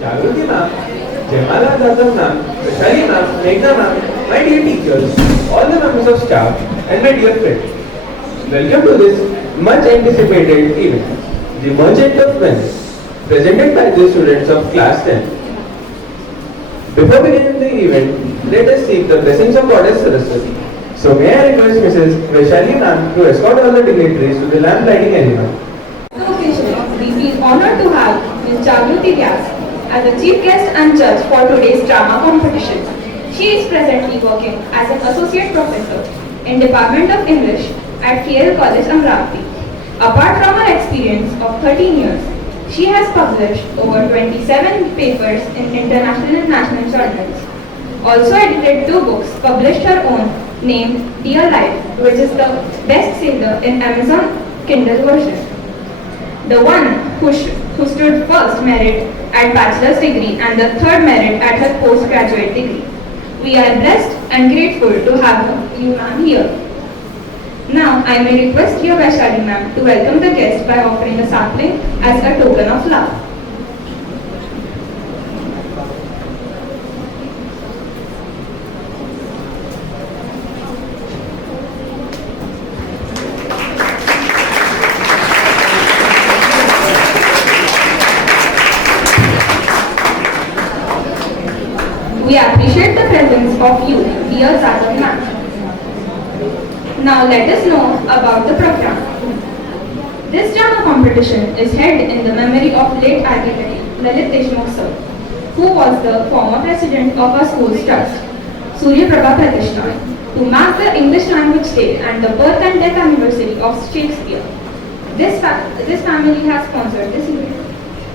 Jagrati ma'am, Jaimala Jadhav ma'am, Vaishali ma'am, Meghna ma'am, my dear teachers, all the members of staff, and my dear friends. Welcome to this much anticipated event, the Merchant of Venice, presented by the students of class 10. Before beginning the event, let us seek the blessings of Goddess Saraswati. So may I request Mrs. Vaishali ma'am to escort all the dignitaries to the lamp lighting area. We feel honored to have Ms. Jagrati Vyas as the chief guest and judge for today's drama competition. She is presently working as an associate professor in Department of English at KL College, Amravati. Apart from her experience of 13 years, she has published over 27 papers in international and national journals. Also edited 2 books, published her own, named Dear Life, which is the best-seller in Amazon Kindle version. The one who stood first merit at bachelor's degree and the third merit at her postgraduate degree. We are blessed and grateful to have you ma'am here. Now I may request your Vaishali ma'am to welcome the guest by offering a sapling as a token of love. We appreciate the presence of you, dear Jadhav ma'am. Now let us know about the program. This drama competition is held in the memory of late architect Lalit Deshmukh sir, who was the former president of our school's trust, Surya-Prabha Pratishthan, to mark the English language day and the birth and death anniversary of Shakespeare. This family has sponsored this event.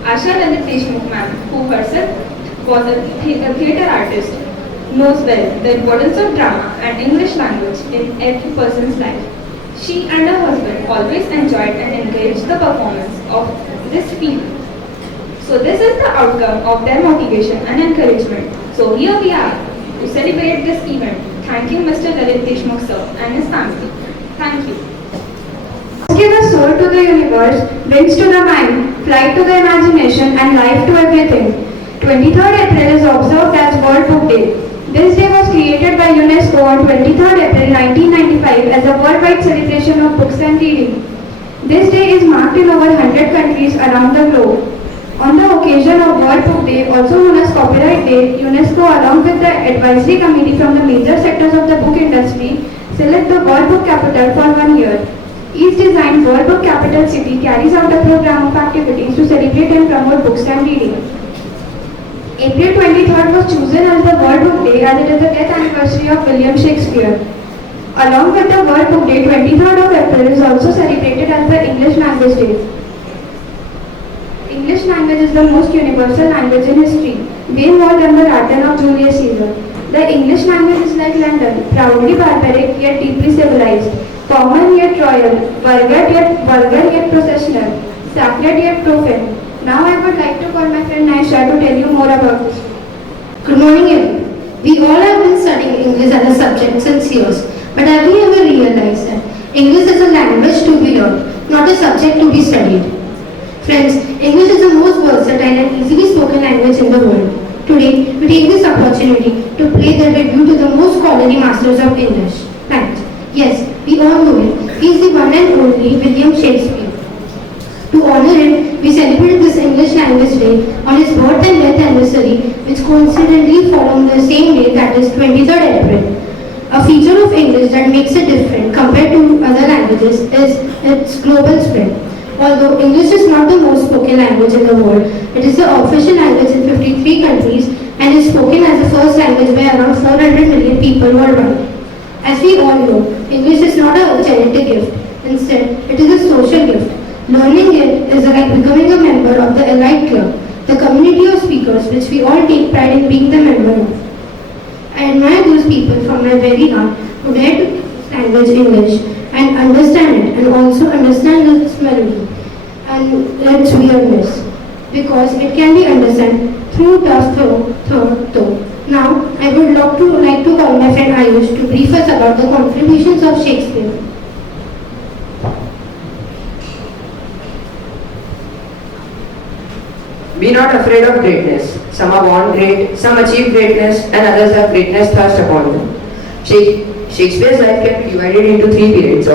Asha Lalit Deshmukh ma'am, who herself was a theatre artist, knows well the importance of drama and English language in every person's life. She and her husband always enjoyed and encouraged the performance of this field. So this is the outcome of their motivation and encouragement. So here we are to celebrate this event. Thank you Mr. Lalit Deshmukh sir and his family. Thank you. Give a soul to the universe, wings to the mind, flight to the imagination and life to everything. 23rd April is observed as World Book Day. This day was created by UNESCO on 23rd April 1995 as a worldwide celebration of books and reading. This day is marked in over 100 countries around the globe. On the occasion of World Book Day, also known as Copyright Day, UNESCO along with the advisory committee from the major sectors of the book industry select the World Book Capital for 1 year. Each designed World Book Capital city carries out a program of activities to celebrate and promote books and reading. April 23rd was chosen as the World Book Day as it is the death anniversary of William Shakespeare. Along with the World Book Day, 23rd of April is also celebrated as the English Language Day. English language is the most universal language in history, way more than the Latin of Julius Caesar. The English language is like London, proudly barbaric yet deeply civilized, common yet royal, vulgar yet processional, sacred yet profane. Now I would like to call my friend Naisha to tell you more about this. Good morning everyone. We all have been studying English as a subject since years, but have we ever realized that English is a language to be learned, not a subject to be studied? Friends, English is the most versatile and easily spoken language in the world. Today, we take this opportunity to play the tribute to the most scholarly masters of English. Right? Yes, we all know him. He is the one and only William Shakespeare. To honor him, we celebrate this English Language Day on his birth and death anniversary, which coincidentally fall on the same day, that is 23rd April. A feature of English that makes it different compared to other languages is its global spread. Although English is not the most spoken language in the world, it is the official language in 53 countries and is spoken as the first language by around 400 million people worldwide. As we all know, English is not a genetic gift. Instead, it is a social gift. Learning it is like becoming a member of the elite club, the community of speakers which we all take pride in being the member of. I admire those people from my very heart who dare to use language English and understand it and also understand its melody and its weirdness, because it can be understood through tough thought. Now, I would like to call my friend Ayush to brief us about the contributions of Shakespeare. Be not afraid of greatness. Some are born great, some achieve greatness, and others have greatness thrust upon them. Shakespeare's life can be divided into three periods.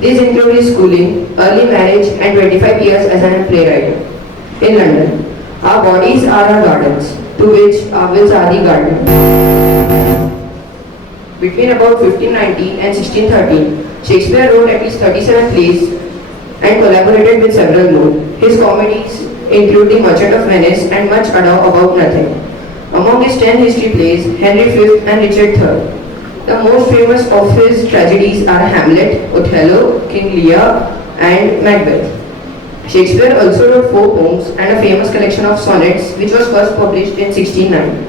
These include his schooling, early marriage, and 25 years as a playwright in London. Our bodies are our gardens, to which our wills are the garden. Between about 1590 and 1613, Shakespeare wrote at least 37 plays and collaborated with several more. His comedies include The Merchant of Venice and Much Ado About Nothing. Among his 10 history plays, Henry V and Richard III. The most famous of his tragedies are Hamlet, Othello, King Lear, and Macbeth. Shakespeare also wrote 4 poems and a famous collection of sonnets which was first published in 1609.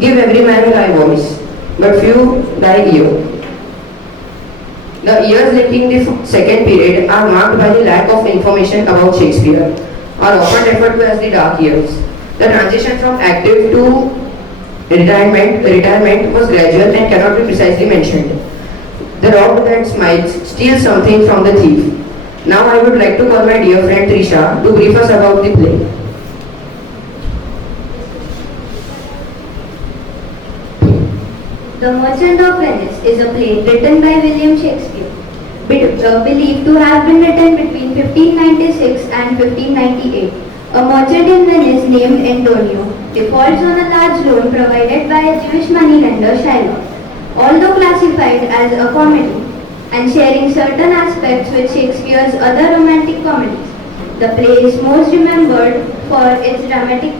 Give every man a thy voice, but few thy ear. The years linking the second period are marked by the lack of information about Shakespeare, are often referred to as the dark years. The transition from active to retirement was gradual and cannot be precisely mentioned. The rogue that smiles steals something from the thief. Now I would like to call my dear friend Nerissa to brief us about the play. The Merchant of Venice is a play written by William Shakespeare, believed to have been written between 1596 and 1598. A merchant in Venice named Antonio defaults on a large loan provided by a Jewish moneylender Shylock. Although classified as a comedy and sharing certain aspects with Shakespeare's other romantic comedies, the play is most remembered for its dramatic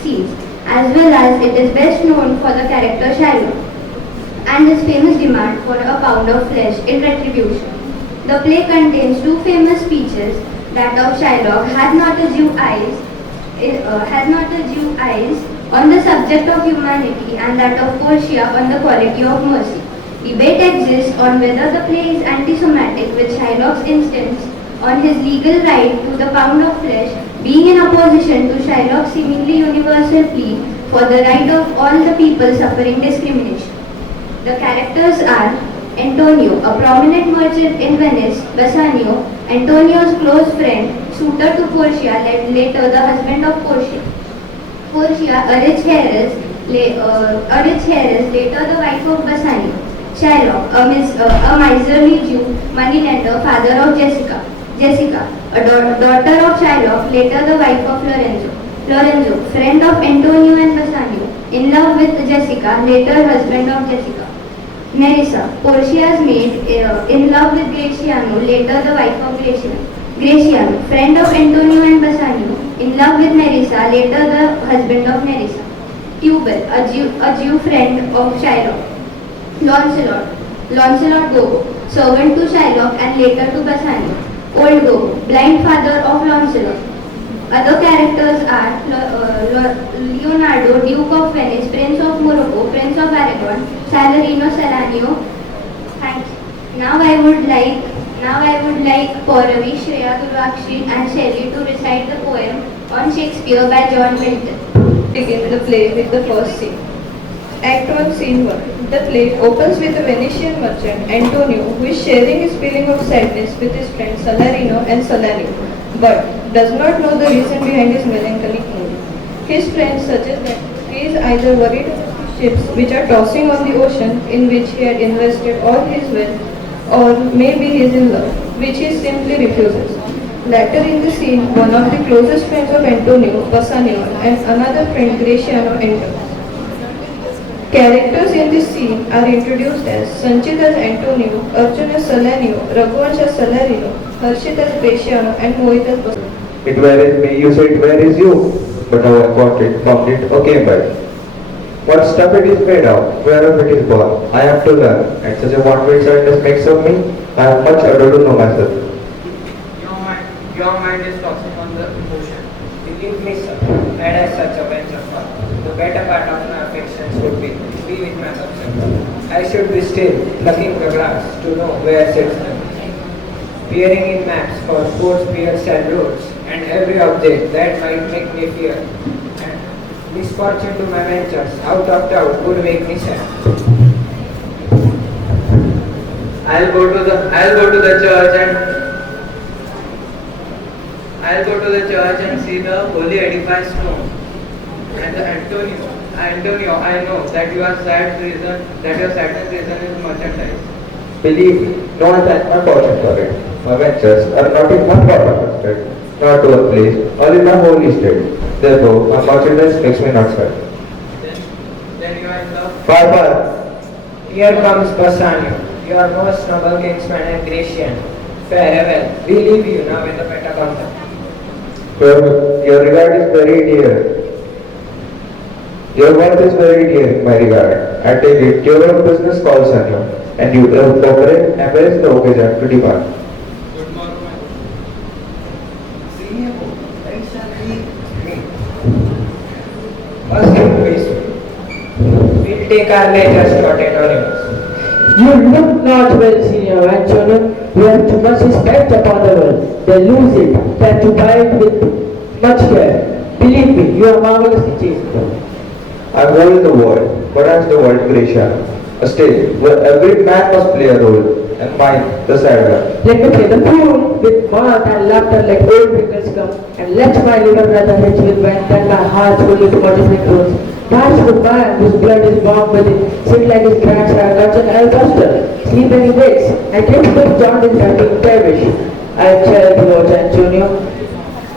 scenes, as well as it is best known for the character Shylock and his famous demand for a pound of flesh in retribution. The play contains 2 famous speeches, that of Shylock had not a Jew eyes on the subject of humanity, and that of Portia on the quality of mercy. Debate exists on whether the play is anti-Semitic, with Shylock's instance on his legal right to the pound of flesh being in opposition to Shylock's seemingly universal plea for the right of all the people suffering discrimination. The characters are Antonio, a prominent merchant in Venice; Bassanio, Antonio's close friend, suitor to Portia, later the husband of Portia; Portia, a rich heiress, later the wife of Bassanio; Shylock, a miserly Jew, moneylender, father of Jessica; a daughter of Shylock, later the wife of Lorenzo; Lorenzo, friend of Antonio and Bassanio, in love with Jessica, later husband of Jessica; Nerissa, Portia's maid, in love with Gratiano, later the wife of Gratiano, friend of Antonio and Bassanio, in love with Nerissa, later the husband of Nerissa; Tubal, a Jew friend of Shylock; Lancelot Gogo, servant to Shylock and later to Bassanio; Old Gogo, blind father of Lancelot. Other characters are Leonardo, Duke of Venice, Prince of Morocco, Prince of Aragon, Salarino, Salanio. Thank you. Now I would like Pauravi, Shreya, Durvakshi and Shelley to recite the poem on Shakespeare by John Milton. Begin the play with the first scene. Act 1, Scene 1. The play opens with a Venetian merchant, Antonio, who is sharing his feeling of sadness with his friends Salarino and Salerio, but does not know the reason behind his melancholic mood. His friends suggest that he is either worried about ships which are tossing on the ocean in which he had invested all his wealth, or maybe he is in love, which he simply refuses. Later in the scene, one of the closest friends of Antonio, Bassanio, and another friend, Gratiano, enter. Characters in this scene are introduced as Sanchit as Antonio, Arjun as Salanio, Raghuvansh as Salarino, Harshit as Gratiano, and Mohit as Bassanio. It where is me, you said where is you? But now I got it, found it, okay, but what stuff it is made of, whereof it is born, I have to learn, and such a wandering sadness makes of me, I have much ado to know myself. Your mind is tossing on the ocean. Believe me, sir, that as such a venture far, the better part of my affections would be with my subject. I should be still, plucking the grass to know where sits them, peering in maps for ports, piers and roads, and every object that might make me fear. And misfortune to my ventures, out of doubt, would make me sad. I'll go to the church to the church and see the holy edifice stone. And Antonio, I know that your sadness reason is merchandise. Believe me, no one thanks my fortune for it. My ventures are not in one part of the state, not to a place, or in my holy state. Therefore, my merchandise makes me not sad. Then you are in love. Far. Here comes Bassanio, your most noble kinsman and Gratiano. Farewell, we leave you now in the Pentagonal. Your regard is very dear. Your worth is very dear in my regard. I take it, your own business calls on you, and you embrace the occasion to depart. Good morning. See you. When shall we meet? First in peace. We'll take our letters to Anonymous. You look not well, Senior Antonio. You have too much respect upon the world. They lose it, than to buy it with much care. Believe me, you are marvelously chaste. I hold the world, but as the world Gratiano, a stage where every man must play a role, and mine the sad one. Let me play the fool with mirth and laughter let old wrinkles come, and let my liver rather rich with wine than my heart full with multiple groans. Why should a man whose blood is warm within sit like his grandsire, not an alabaster, sleep when he wakes, and drink with John is being perish? I tell you what, Antonio,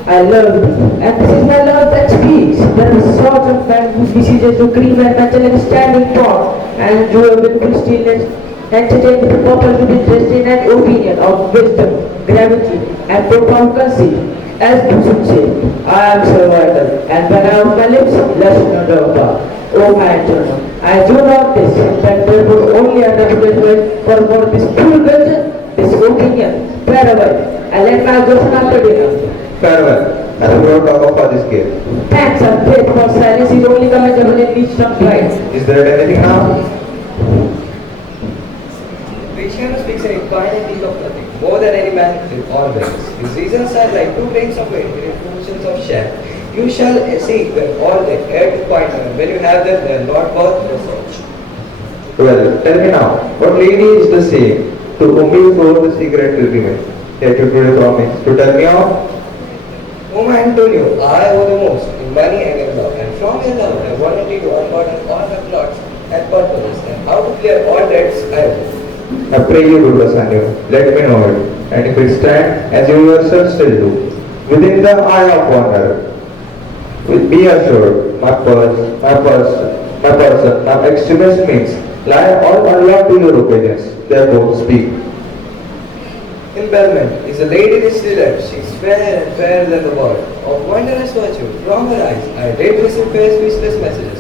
I love thee, and this is my love that speaks. There is a sort of man who besiges to cream and metal in a standing pot, and do a wilful stillness, entertain the purpose to be dressed in an opinion of wisdom, gravity, and profound conceit. As you should say, I am so vital, and when I open my lips, less no doubt. Oh my Antonio, I do not this, that there would only understand for this full vision, this opinion. Farewell, I let my girlfriend after dinner. Farewell, I have brought talk for this game. Thanks, I'm faith for silence is only commendable in each some pride. Is there anything now? Gratiano speaks an infinite deal of nothing, more than any man in all ways. His reasons are like 2 grains of weight in influences of share. You shall seek them all the air to point them. When you have them, they are not worth research. Well, tell me now, what lady is the same to whom you swore the secret will be made? Yet you today promise to tell me how? Whom Antonio, I owe the most in money and in love, and from your love I volunteer to unburden all my plots and purposes, and how to clear all debts I owe. I pray you, good Bassanio, let me know it, and if it stand as you yourself still do, within the eye of honor, be assured, my person, my extremist means lie all unlocked to your occasions, therefore speak. In Belmont is a lady distiller. She is fair and fairer than the world. Of wondrous virtue, from her eyes I did receive fair speechless messages.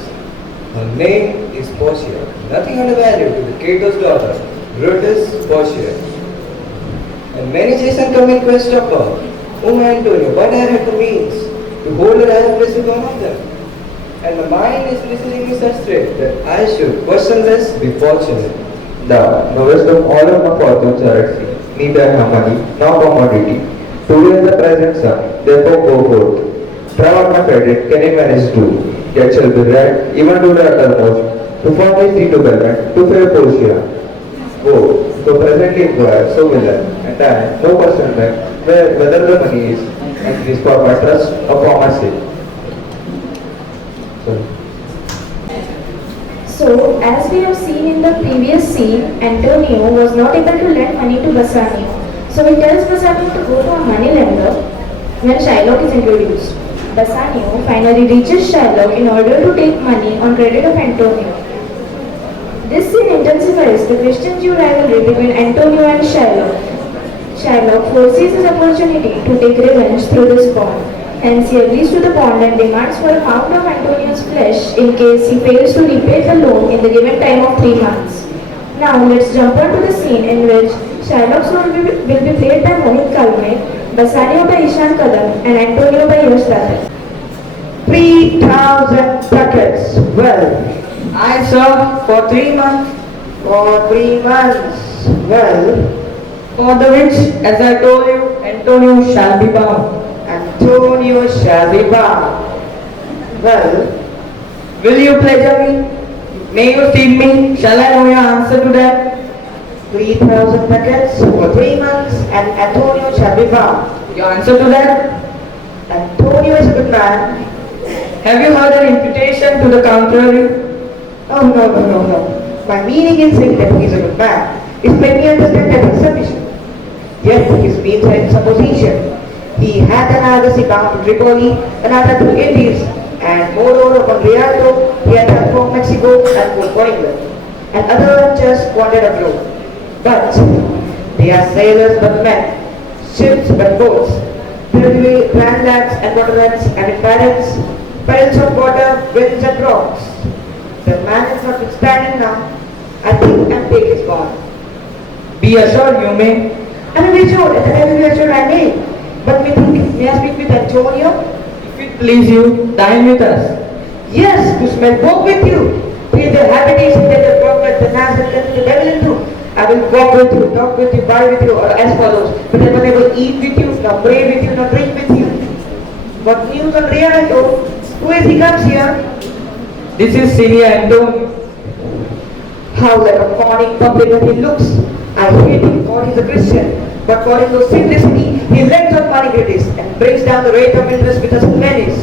Her name is Portia, nothing undervalued to the Cato's daughter, Brutus Portia. And many chasten come in quest of her. O Antonio, what I have to means to hold her as place with one of them. And my mind is listening in such threat that I should questionless be fortunate. Thou knowest of all of my fortunes are at sea, neither have money nor commodity. Today is the present sun, therefore go forth. Try out my credit, can in Venice do, yet shall be read, even to the uttermost, to furnish thee to Belmont, to fair Portia. Go, so presently inquire, so will I, and I, no question back, whether the money is, and it is for my trust or for my sake. So, as we have seen in the previous scene, Antonio was not able to lend money to Bassanio. So he tells Bassanio to go to a money lender when Shylock is introduced. Bassanio finally reaches Shylock in order to take money on credit of Antonio. This scene intensifies the Christian-Jew rivalry between Antonio and Shylock. Shylock foresees his opportunity to take revenge through this bond. Hence he agrees to the bond and demands for a pound of Antonio's flesh in case he fails to repay the loan in the given time of 3 months. Now let's jump on to the scene in which Shylock's role will be played by Mohit Kalme, Bassanio by Ishan Kadam, and Antonio by Yash Datta. 3,000 ducats. Well, I served for 3 months. For 3 months. Well, for the which, as I told you, Antonio shall be bound. Antonio shall be bound. Well, will you pledge me? May you feed me? Shall I know your answer to that? 3,000 ducats for 3 months, and Antonio shall be bound. Your answer to that? Antonio is a good man. Have you heard an imputation to the contrary? Oh, no. My meaning in saying that he is a good man is made me understand that his submission. Yet his means are in supposition. He had another bound to Tripoli, another to Indies, and moreover upon Rialto, he had done for Mexico and for England, and other just wandered abroad. But they are sailors but men, ships but boats, railway, land lads and water rats, and in perils of water, winds and rocks. The man is notwithstanding now, I think and take his bond. Be assured you may. I will be assured, and I will be assured I may. But may I speak with Antonio? If it please you, dine with us. Yes, to smell walk with you. Till the habitation that the prophet, the Nazareth, the devil into. I will walk with you, talk with you, buy with you, or as follows. But I will never eat with you, nor pray with you, nor drink with you. What news on Rialto? Who is he comes here? This is Senior Antonio. How like a fawning puppet that he looks. I hate him for he's a Christian. But for his simplicity, he lends out money credits and brings down the rate of interest with us in Venice.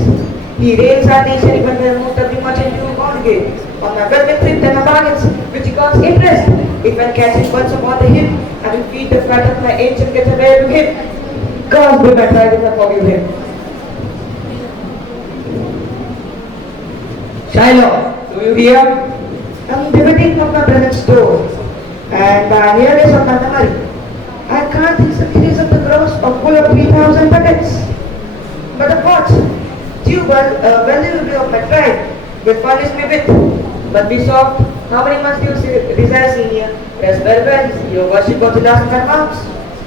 He rails our nation even when most of the merchant you congregate. On my welcome trip, then my bargains, which he calls interest. If one catches once upon the hip, I will feed the fat of my ancient gets away to him. God be my pride if I forgive him. Shylock, do you hear? I'm debating of my present store, and by nearness of my memory, I can't think the series of the gross of full of 3,000 packets. But the pot, Tubal, valuable of my tribe, will furnish me with. But be soft, how many months do you desire, senior? As well as your worship of the last 5 months.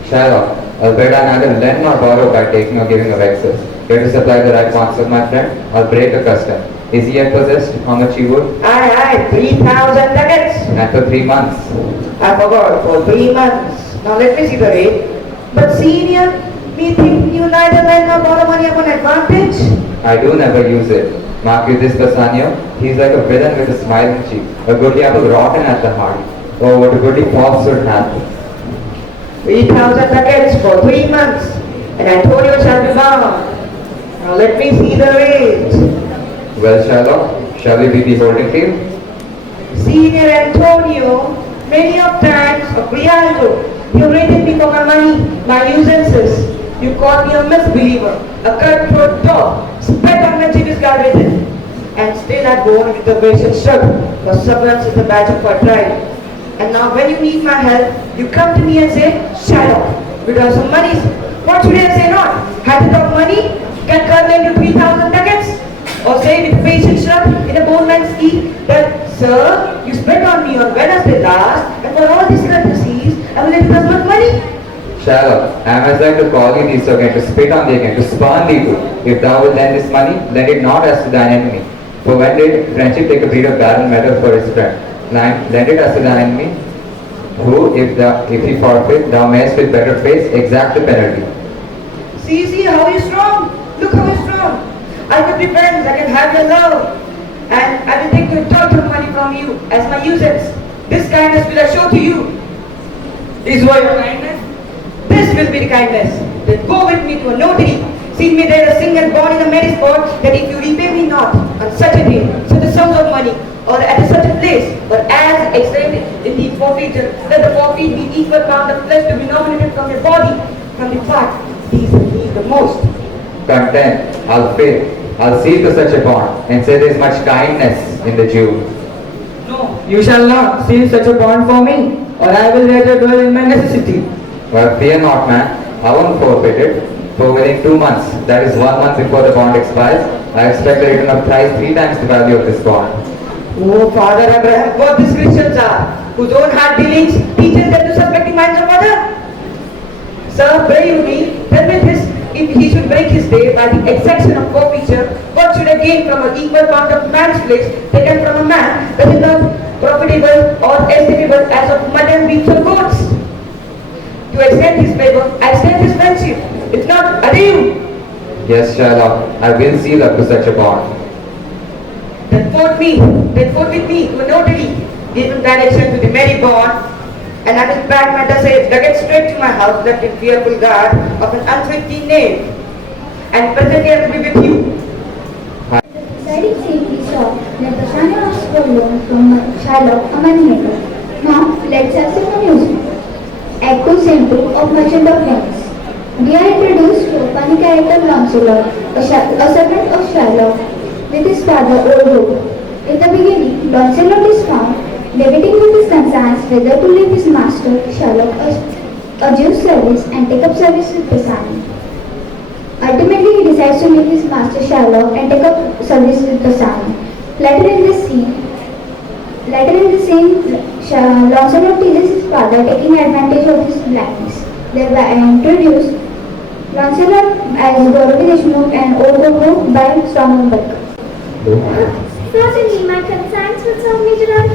Shylock, I'll bet I neither lend nor borrow by taking or giving of excess. Here to supply the right quantity of my friend, I'll break a custom. Is he yet possessed? How much he would? Aye, 3,000 packets. And for 3 months. I forgot, for 3 months. Now let me see the rate. But senior, me think you neither lend nor borrow money upon advantage. I do never use it. Mark you this, Bassanio. He's like a villain with a smiling cheek, a goodly apple rotten at the heart. Oh, what a goodly falsehood hath. 3,000 packets for 3 months, and Antonio shall be bound. Now let me see the rate. Well, Shylock, shall we be beholden to you? Senior Antonio, many of times of Rialto, you rated me for my money, my usances. You called me a misbeliever, a cutthroat dog, spat on my cheek is garbage. And still I go on with the basic shirt, for sufferance is the badge of our tribe. And now when you need my help, you come to me and say, Shylock, without some money, what should I say not? Had it of money, can curl into 3,000 packets? Or say with patient shirt in a bone-line ski that, sir, you spent on me on Wednesday last, and for all these courtesies, I will let you as much money. Shylock, I am as like to call thee these again, to spit on thee again, to spurn thee too. If thou wilt lend this money, lend it not as to thine enemy. For when did friendship take a breed of barren metal for his friend? Lend it as to thine enemy, who, if he forfeit, thou mayest with better face exact the penalty. See how he's strong. Look how he's strong. I could be friends, I can have your love. And I will take the total money from you as my usance. This kindness will I show to you. Is what your kindness? This will be the kindness. Then go with me to a notary. See me there a single born in a marriage spot, that if you repay me not on such a day, such a sum of money, or at such a place, or as explained in the forfeiture, let the forfeit be equal pound of flesh to be nominated from your body, from the part these need the most. Content, I'll pay. I'll see to such a bond, and say there is much kindness in the Jew. No, you shall not seal such a bond for me, or I will rather dwell in my necessity. Well, fear not, man. I won't forfeit it. For within 2 months, that is 1 month before the bond expires, I expect a return of thrice 3 times the value of this bond. Oh, Father Abraham, what these Christians are, who don't have dealings, teaches them to suspect the minds of others. Sir, pray you me, that with his, if he should break his day by the exaction of forfeiture, what should I gain from an equal part of man's flesh taken from a man that is not profitable or estimable as of mutton, beef or goats? To extend his favor, I extend his friendship. It's not adieu. Yes, Shylock, I will seal up to such a bond. Then forth with me to a notary, give him direction to the merry bond, and I will pack my dossier, get straight to my house, left in fearful guard of an unthrifty knave. and presently I will be with you. Deciding scene we saw that Bassanio asked for loan from Shylock, a moneymaker. Now, let's have some music. Act 2 Scene 2 of Merchant of Venice. We are introduced to a funny character Lancelot, a servant of Shylock, with his father Old. In the beginning, Lancelot is found debating with his conscience whether to leave his master Shylock a Jew's service and take up service with Bassanio. Ultimately, he decides to leave his master Shylock and take up service with Bassanio. Later in the scene, Lancelot teases his father, taking advantage of his blindness. Thereby, I introduce Lancelot as Deshmukh and Old by Stormberg. Certainly, my conscience will serve me to run.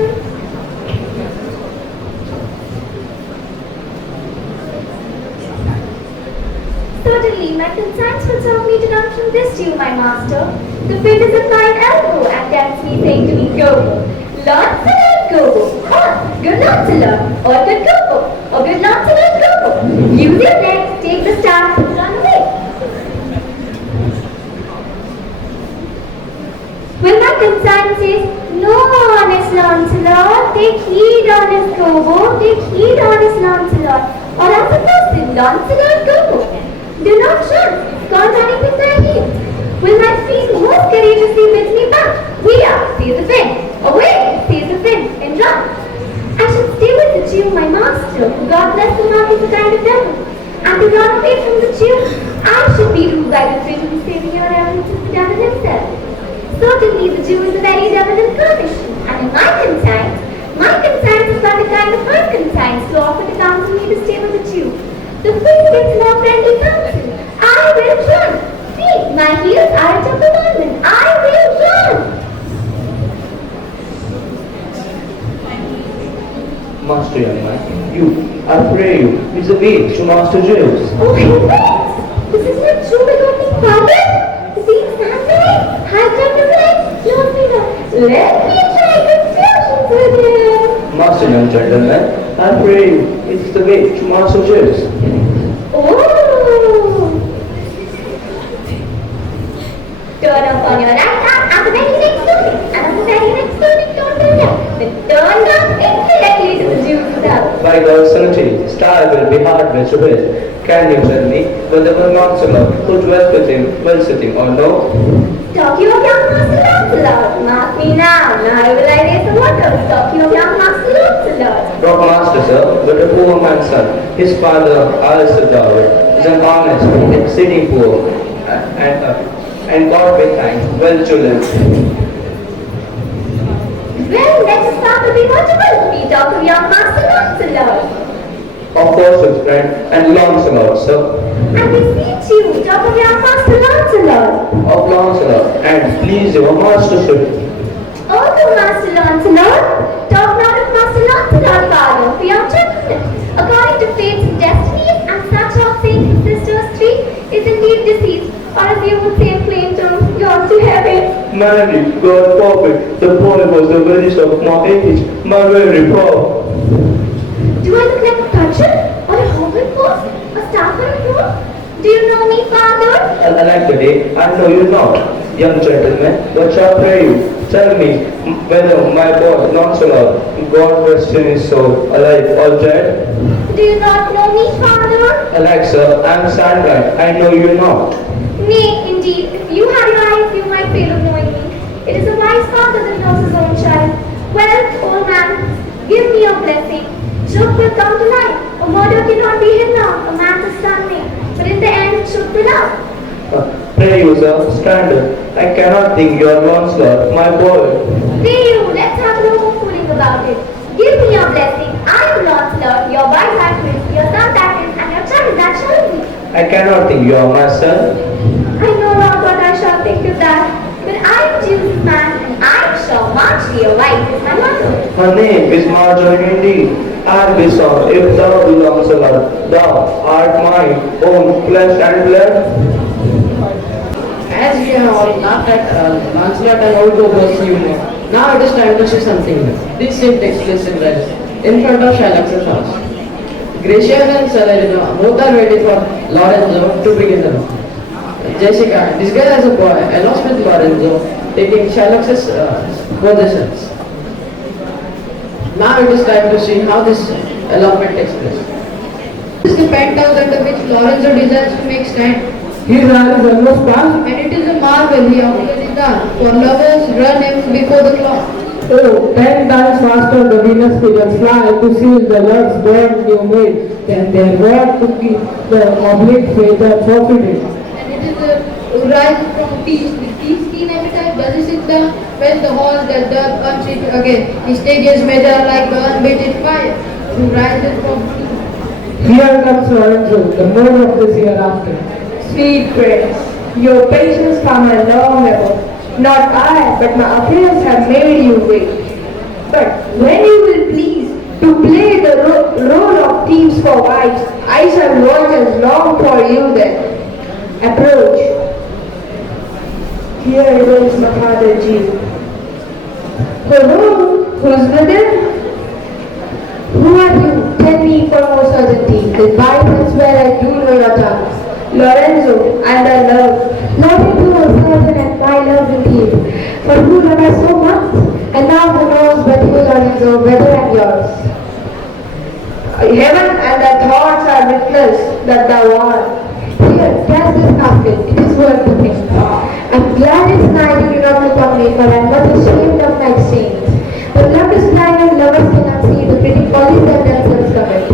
Certainly, my conscience will serve me to run from this to you, my master. The bit is at mine elbow and tempts me, saying to me, go. Lancelot, go. Or, good Lancelot. Or, good go. Or, good Lancelot, go. Use your legs, take the staff, and run away. Will my conscience says, no, honest Lancelot, take heed, honest Gobo, take heed, honest Lancelot. Or as a person, Lancelot, Gobo. Do not run, God running with thy heels. Will my feet most courageously bid me back? We are, says the Finn. Away, says the Finn, and run. I should stay with the Jew, my master, who God bless him not is a kind of devil. And to run away from the Jew, I should be ruled by the Finn who is saving your reverence as the devil himself. Certainly the Jew is the very devil incarnation, and in my conscience is but a kind of hard conscience to offer to counsel me to stay with the Jew. The Finn gives more friendly counsel. I will run. See, my heels are at your commandment. I will run. Master young man, you, I pray you, is the way to Master James. Oh heavens! This is not true begotten father? The same Samurai has done the right. Lord Peter, let me try confusions with him. Master young gentleman, I pray you, it is the way to Master James. Oh! Turn up on your right arm at the very next turning, and on the very next turning, don't turn left. Then turn down indirectly to the Jew's house. By God's sanity, star will be hard with his. Can you tell me whether Lancelot who dwells with him will sitting or no? Talking of young Master Lancelot, mark me now, now will I raise the water. Talking of young Master Lancelot. Not master, sir, but a poor man's son. His father, Alistair, is an honest, exceeding poor, and God be thanked, well to live. Well, let us start to be watchful. We talk of young Master Lancelot. Of course, his friend, and Lancelot, sir. And we beseech you, talk of young Master Lancelot. Of Lancelot, and please your mastership. Oh, no, Master Lancelot. Talk not of Master Lancelot, father, for young gentlemen. According to fates and destinies, and such of saints and sisters three, is indeed deceased, or as you would say in plain terms, gone to heaven. Mary, God forbid, the boy was the very of my age, my very poor. Do I look like a toucher, or a hobbit boss, a staff or a crow? Do you know me, father? Like the day, I know you not. Young gentleman, what shall I pray you? Tell me whether my boy Lancelot, God rest in his soul, alive or dead? Do you not know me, father? Alack, sir, I am Sandline, I know you not. Nay, indeed, if you had your eyes, you might fail of knowing me. It is a wise father that knows his own child. Well, old man, give me your blessing. Truth will come to light. A murder cannot be hidden now. A man's a son may. But in the end, truth will out. Pray you, sir, stand up. I cannot think you are Lancelot, my boy. Pray you, let's have no more fooling about it. Give me your blessing. I am Lancelot, your wife Atlas, your son Atlas, and your child that shall be. I cannot think you are my son. I know not what I shall think of that. But I am Jews' man, and I shall march to your wife as my mother. Her name is Marjorie indeed. And be sorry if thou be Lancelot, thou art mine own flesh and blood. As we have all laughed at Lancelot and old Gobo's humor, now it is time to see something new. This scene takes place in Venice, in front of Shylock's house. Gratiano and Salarino both are waiting for Lorenzo to begin the work. Jessica, disguised as a boy, along with Lorenzo, taking Shylock's possessions. Now it is time to see how this elopement takes place. This is the penthouse under which Lorenzo desires to make stand. His hour is almost past. And it is a marvel he already done, for lovers run him before the clock. Oh, 10 times faster the Venus pigeons fly to see the love's born new made than their word to keep the oblique feather forfeited. And it is a rise from peace. With peace keen appetite does he sit down, when the horse that doth unseat again. His stages measure like the unbated fire, who rises from peace. Here comes Lorenzo, the mode of this hereafter. Sweet prince, your patience come a long ago. Not I, but my affairs have made you wait. But when you will please to play the role of thieves for wives, I shall watch as long for you then. Approach. Here is my father G. Hello, who's with him? Who are you? Tell me for more certainty. The Bible swear I do know your tongues. Lorenzo, and I love. Let me do a certain and my love indeed. For who love us so much? And now who knows but you, Lorenzo, better than yours. Heaven and thy thoughts are witness that thou art. Here, cast this casket. It is worth the thing. I'm glad it's night you do not look on me, for I'm not ashamed of my exchange. But love is blind and lovers cannot see the pretty follies that themselves commit.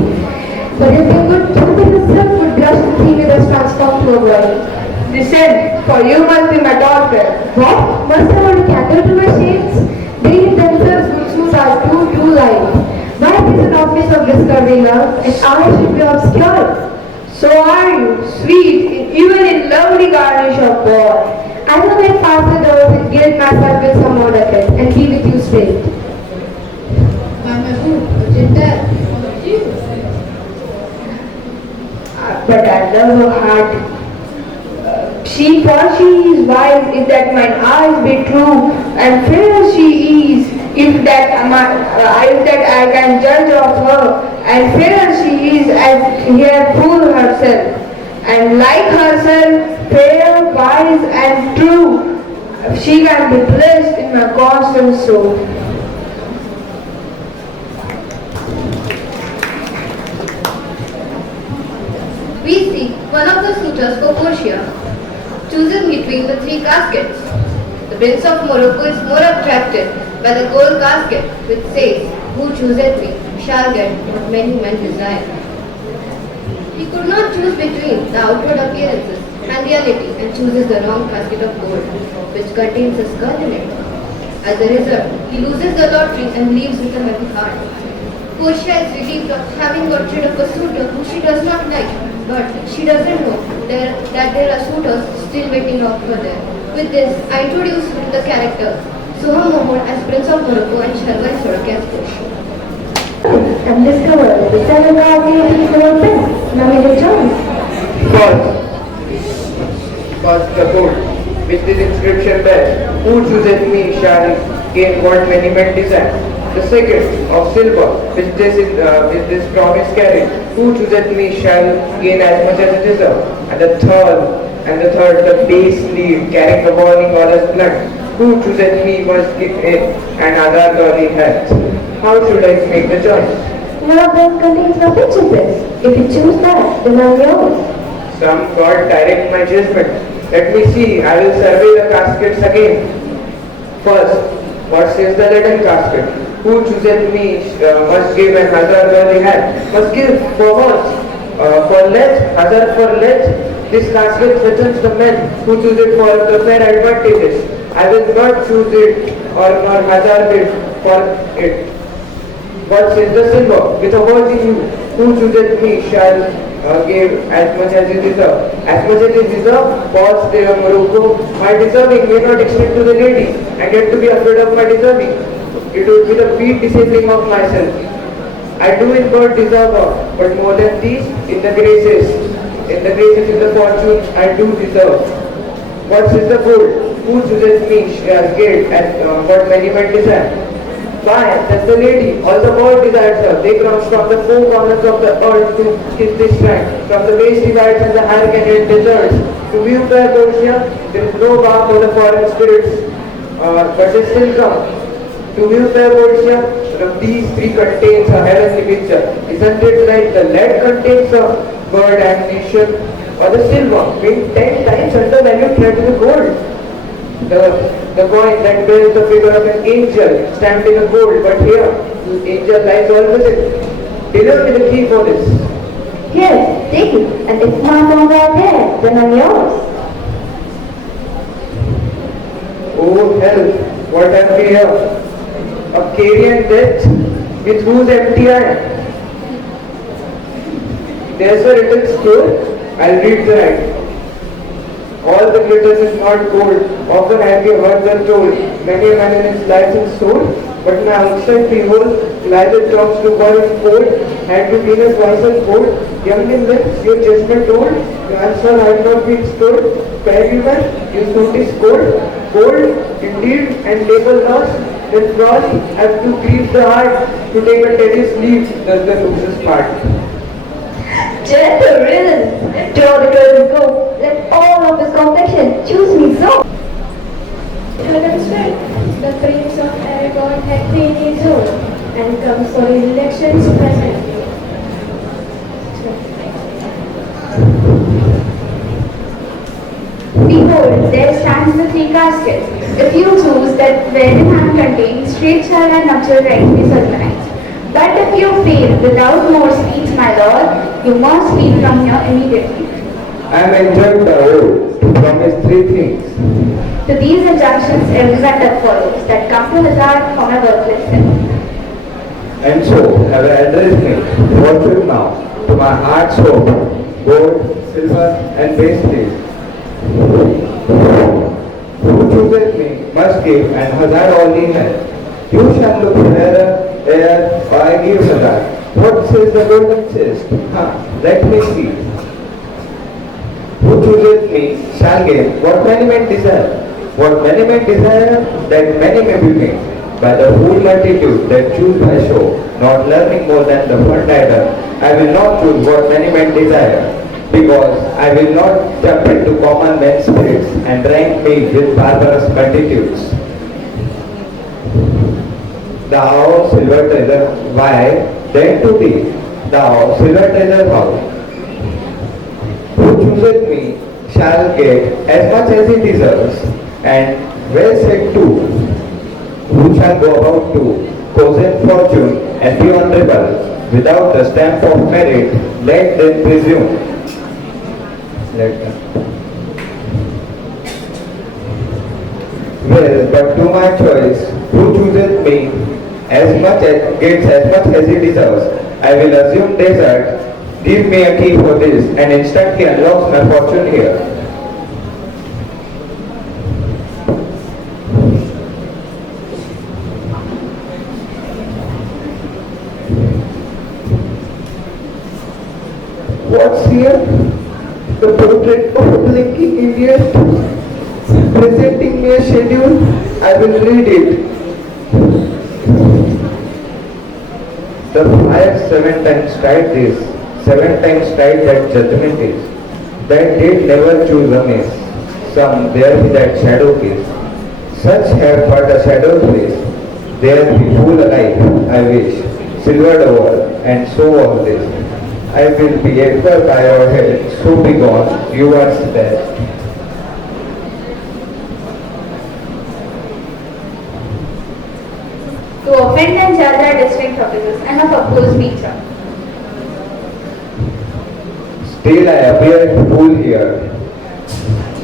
But if they could, Cupid himself would blush to see me thus transformed to a boy. Descend, for you must be my daughter. What? Must I hold a candle to my shades? They themselves would suit our true life. Why is an office of discovery, love, and I should be obscure? So are you, sweet, even in lovely garnish of boy. I will make faster doors and gild myself with some more decade, and be with you straight. By my food, but Gentile, how about you? But I love her heart. For she is wise, if that mine eyes be true, and fair she is, if that I can judge of her, and fair she is as here fool herself, and like herself, fair, wise, and true, she can be blessed in my constant soul. We see one of the suitors for Portia choosing between the three caskets. The prince of Morocco is more attracted by the gold casket, which says, "Who chooseth me shall get what many men desire." He could not choose between the outward appearances and reality, and chooses the wrong casket of gold, which contains a skull in it. As a result, he loses the lottery and leaves with a heavy heart. Portia is relieved of having got rid of a suitor who she does not like, but she doesn't know that there are suitors still waiting out for there. With this, I introduce the characters. Suha Mohammed as Prince of Morocco and Shalwa Soraki as Portia. And discovered the 7 hours old prince. Now it is yours. First the book, which this inscription bears, "Who chooseth me shall gain what many men desire." The second of silver, which this promise carried, "Who chooseth me shall gain as much as it deserves." And the third, the base lead, carrying the warning all as blunt, "Who chooseth me must give it, and other glory hath." How should I make the choice? None of them contains my picture, prince. If you choose that, then I'm yours. Some God direct my judgment. Let me see, I will survey the caskets again. First, what says the Latin casket? "Who chooseth me must give, and hazard glory hath." Must give for what? For let, hazard for let. This casket threatens the men who choose it for the fair advantages. I will not choose it or nor hazard it for it. What says the silver? With a word in you, "Who chooseth me shall give as much as you deserve." As much as you deserve, pause there, Morocco. My deserving may not extend to the lady, and yet to be afraid of my deserving. It would be the feet disabling of myself. I do in God deserve her, but more than these, in the graces, in the fortunes, I do deserve. What says the gold? "Who chooseth me shall get as what many men desire." Why, that's the lady. All the world desires her. They come from the four corners of the earth to kiss this strand. From the waste divides and the Hyrcanian deserts. To view their Portia, there is no balm for the foreign spirits, but they still come. To view their Portia, these three contains a heavenly picture. Isn't it like the lead contains a bird ammunition, or the silver being 10 times undervalued compared to the gold? The coin that bears the figure of an angel stamped in a gold, but here, the angel lies all visit. Deliver me the key for this. Yes, take it. And if my bones are there, then I'm yours. Oh hell, what have we here? A Carian death with whose empty eye? There's a written scroll. I'll read the right. All the glitters is not gold. Often have you heard them told. Many a man in his life is sold. But my outside behold, glided talks to boil and cold. Had you been as wise and cold, young in lips, your judgment told. Your answer had not been stood. Fair human, you suit is cold. Cold, indeed, and labor lost. Then frost, have to grieve the heart. To take a tedious leave, does the loser's part. Gentle riddance, draw the curtains go. Let all of his complexion choose me so. The Prince of Aragon had been his own, and comes for his elections presently. Behold, there stands the three caskets. If you choose that wherein hand contains, straight shall and nuptial right be solemnized. But if you fail without more speech, my lord, you must leave from here immediately. I am enjoined by oath to promise three things. To these injunctions, implement as follows, that come to hazard from a worthless sin. And so have I addressed me forthwith now to my heart's hope, gold, silver, and pastries. Who chooseth me must give and hazard all he has. You shall look fairer, ere I give hazard. What says the golden chest? Let me see. Who chooseth me shall gain what many men desire. What many men desire, that many may be made. By the whole multitude that choose by show, not learning more than the fund idle, I will not choose what many men desire, because I will not jump into common men's spirits and rank me with barbarous multitudes. Thou silver treasure, why then to thee, thou silver treasure house? Who chooseth me shall get as much as he deserves, and well said too. Who shall go about to cozen fortune and be honorable without the stamp of merit, let them presume. Let them. Well, but to my choice, who chooseth me as much as gets as much as he deserves, I will assume desert. Give me a key for this, and instantly unlocks my fortune here. What's here? The portrait of a blinking idiot presenting me a schedule. I will read it. The fire 7 times tried this, 7 times tried that judgment is. That did never choose amiss. Some there be that shadow kiss. Such have but a shadow face. There be full alive, I wish, silvered over, and so all this. I will be ever by your head, so be gone, you are best. To offend and judge our district officers and of oppose nature. Still I appear full here.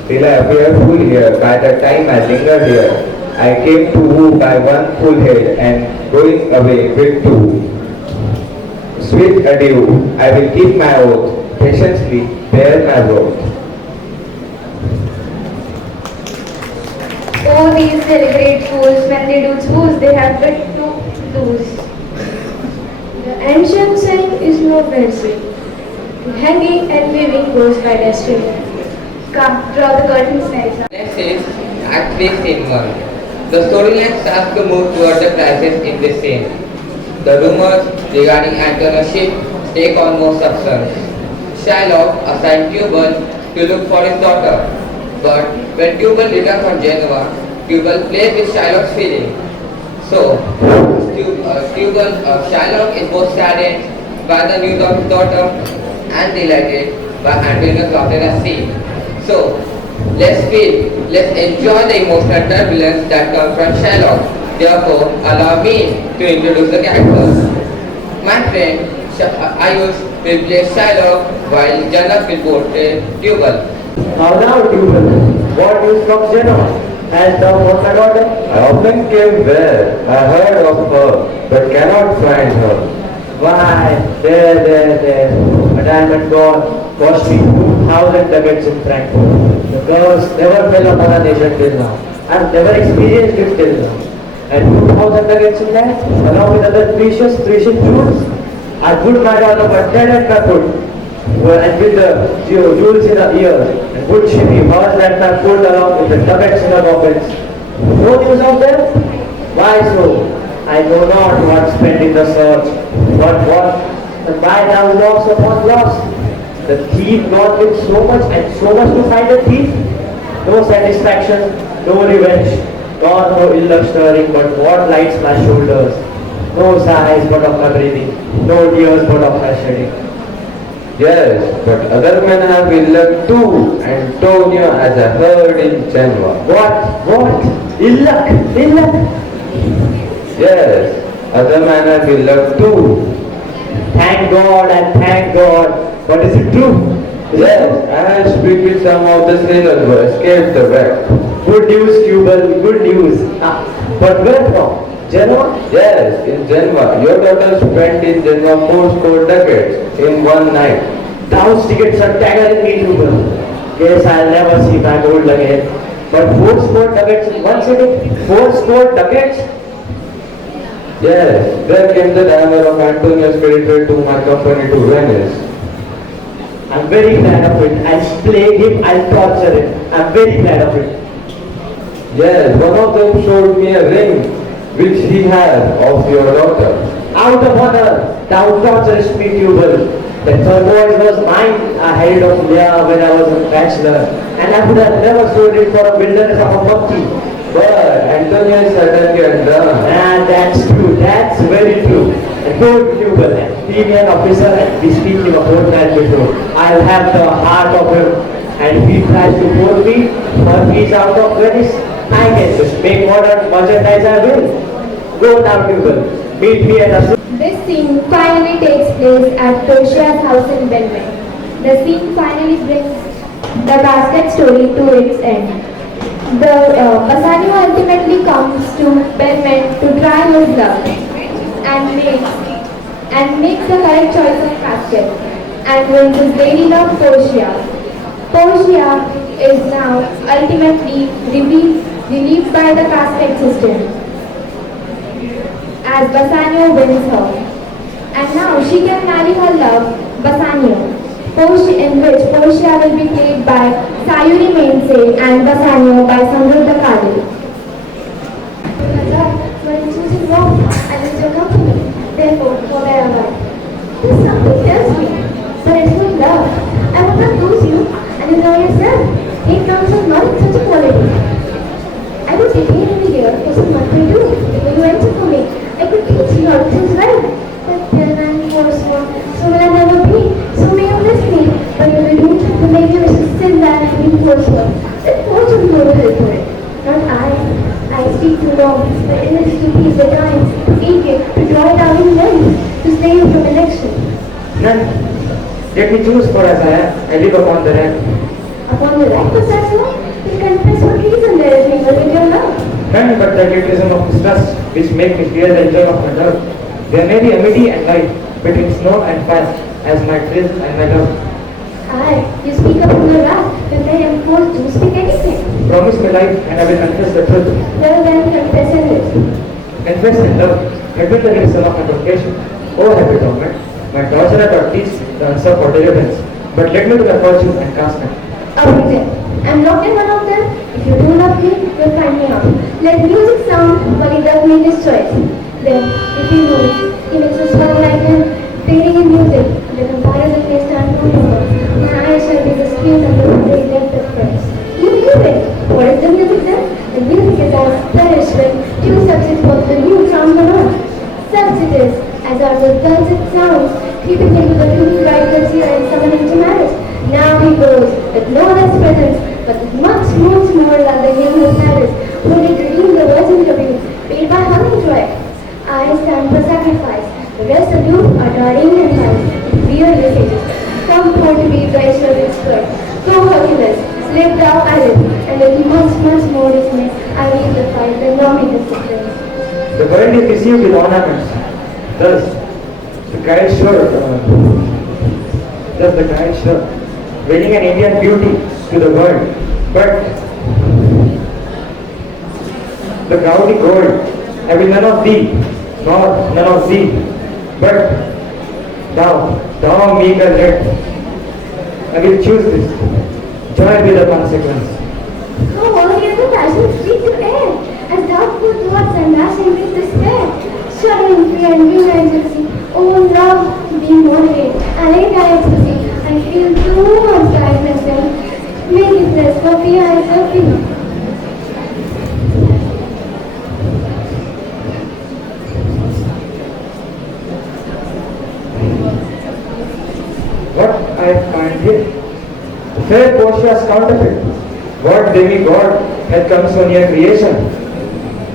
Still I appear full here. By the time I lingered here, I came to woo by one full head and going away with two. Sweet adieu, I will keep my oath, patiently bear my wrath. Oh, these deliberate fools, when they do choose, they have but to lose. The ancient saying is no mercy. Hanging and living goes by destiny. Come, draw the curtains, Nerissa. Next is Act 3, Scene 1. The storyline starts to move toward the crisis in this scene. The rumors regarding Antonio's ship take on more substance. Shylock, a scientific to look for his daughter. But when Tubal returned from Genoa, Tubal played with Shylock's feeling. So, Shylock is both saddened by the news of his daughter and delighted by Antonio's laughter scene. So, let's enjoy the emotional turbulence that comes from Shylock. Therefore, allow me to introduce the characters. My friend Ayush will play Shylock while Janak will portray Tubal. Now, Tubal, what news from Genoa? Has thou found my daughter? I often came there. I heard of her, but cannot find her. Why, there. A diamond gone, cost me 2,000 ducats in Frankfurt. The girls never fell upon a nation till now. I've never experienced it till now. And 2,000 ducats in that, along with other precious jewels, I put my daughter for 10 at my foot. And with the jewels in her ears, and good shimmy, hers at my foot along with the ducats in her pockets. No news of them? Why so? I know not what spent in the search, and why thou loss upon loss. The thief gone with so much to find a thief. No satisfaction, no revenge, nor no ill luck stirring, but what lights my shoulders. No sighs but of my breathing, no tears but of my shedding. Yes, but other men have ill luck too, Antonio, as I heard in Genoa. What? Ill luck? Yes, other men have ill luck too. Thank God. But is it true? Yes, I have speak with some of the sailors who escaped the wreck. Good news, Tubal, good news. But where from? Genoa? Yes, in Genoa. Your daughter spent in Genoa 4 decades in one night. Those tickets are staggering me, Tubal. Guess I'll never see my gold again. But 4 decades in one sitting? 4 decades? Yes, there came the diamond of Antonio's creditor to my company to Venice. I'm very glad of it. I'll plague him, I'll torture him. I'm very glad of it. Yes, one of them showed me a ring which he had of your daughter. Out of honor, thou torturest me, Tubal. The turquoise was mine. I held of Leah when I was a bachelor, and I would have never sold it for a wilderness of a monkey. But Antonio is certainly undone. And that's true. That's very true. And don't Tubal, female officer, and we speak him a fortnight before. I'll have the heart of him, and if he tries to hold me, or he's out of Venice, I can just make modern merchandise I will. Go now, Tubal. Meet me at a... This scene finally takes place at Portia's house in Venice. The scene finally brings the Casket story to its end. Bassanio ultimately comes to Belmont to try his luck and makes the correct choice of Casket and wins his lady love Portia. Portia is now ultimately relieved by the Casket system as Bassanio wins her. And now she can marry her love, Bassanio, in which Portia will be played by Sayuri Mainsay and Bassanio by Samruddha Kali. When choosing wrong, I lose your company. Therefore, where am I? There's something tells me that it's not love. I will not lose you, and you know yourself. In terms of not such a quality. I would be paid every year for some month or two. If you enter for me, I could teach you how to choose right. But then I'm forceful, so will I never be. So may you bless me, but if you do, then maybe you should sit back and be forceful. Let fortune go to help for it. Not I speak too long, but in this to please the times, to eat it, to draw it out in them, to stay you from election. None. Let me choose for as I am, and live upon the rack. Upon the rack, Bassanio? Then confess what reason there is mingled with your love. None but the egotism of mistrust, which make me fear the joy of my love. There may be amity and light between snow and fire, as my thrill and my love. Aye, you speak upon the wrath, when I am forced to speak anything. Promise me life, and I will confess the truth. Well then, confess and live. Confess and love, have been the reason of my vocation. Oh, happy government, my torturer taught teach the answer for deliverance. But let me to the fortune and casket. Oh, then. I'm not in one of them. If you do love me, you'll find me out. Let music sound while he does make his choice. Then, if he moves, he makes us sound like him, fading in music. The comparison may stand no longer. My eyes shall be the screen and the dulcet sounds, creeping into the gloomy bridegroom's ear and summoning to marriage. Now he goes, with no less presence, but with much, much more love than he who married, who did redeem the virgin tribute, paid by humming Troy. I stand for sacrifice, the rest of you are darting and lies, weird messages. Come forth to be thy servant's skirt. Go, Hercules, live thou I live, and with much, much more dismay, I leave the fight and now me discipline. The world is received with ornaments. Thus, the guide showed, bringing an Indian beauty to the world. But the gaudy gold, I will none of thee, nor none of thee. But thou meek and red, I will choose this. Joy be the consequence. How early the passions speak to air, as doubtful thoughts and lashing with despair. Shuddering fear and will and jealousy, oh love, be moderate, and ain't I ecstasy. I feel too much tiredness and make it less for fear I serve you. What I find here? The fair Portia's counterfeit. What demigod had come so near creation?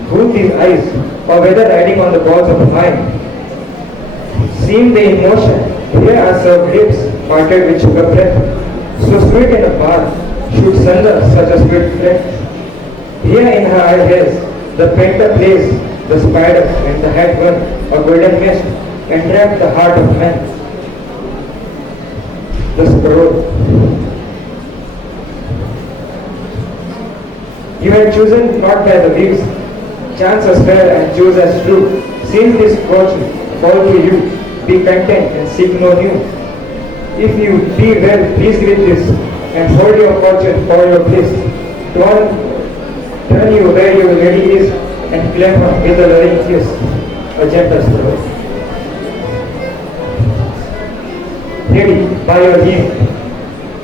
Who these eyes, or whether riding on the balls of mine? Seem they in motion, here are served lips, parted with sugar breath. So sweet in a bar, should sunder such a sweet friend. Here in her eye hairs, the painter plays, the spider and the hat one, a golden mist, entrapped the heart of man. The sparrow. You had chosen not by the leaves, chance as fair and choose as true. Since this fortune fall to you, be content and seek no new. If you be well, please greet this, and hold your fortune for your bliss. Turn you where your lady is, and claim her with a loving kiss, a gentle stroke. Lady, by your leave.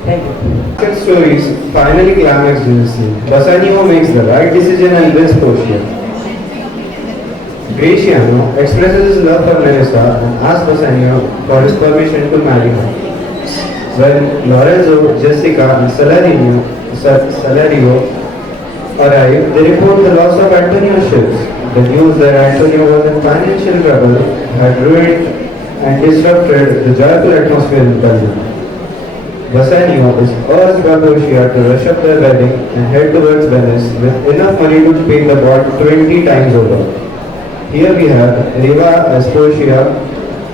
Thank you. Casket stories finally climax in the scene. Bassanio makes the right decision and wins Portia. Gratiano expresses his love for Nerissa and asks Bassanio for his permission to marry her. When Lorenzo, Jessica and Salerio arrive, they report the loss of Antonio's ships. The news that Antonio was in financial trouble had ruined and disrupted the joyful atmosphere in Belgium. Bassanio is urged by Portia to rush up their wedding and head towards Venice with enough money to pay the bond 20 times over. Here we have Riva as Portia,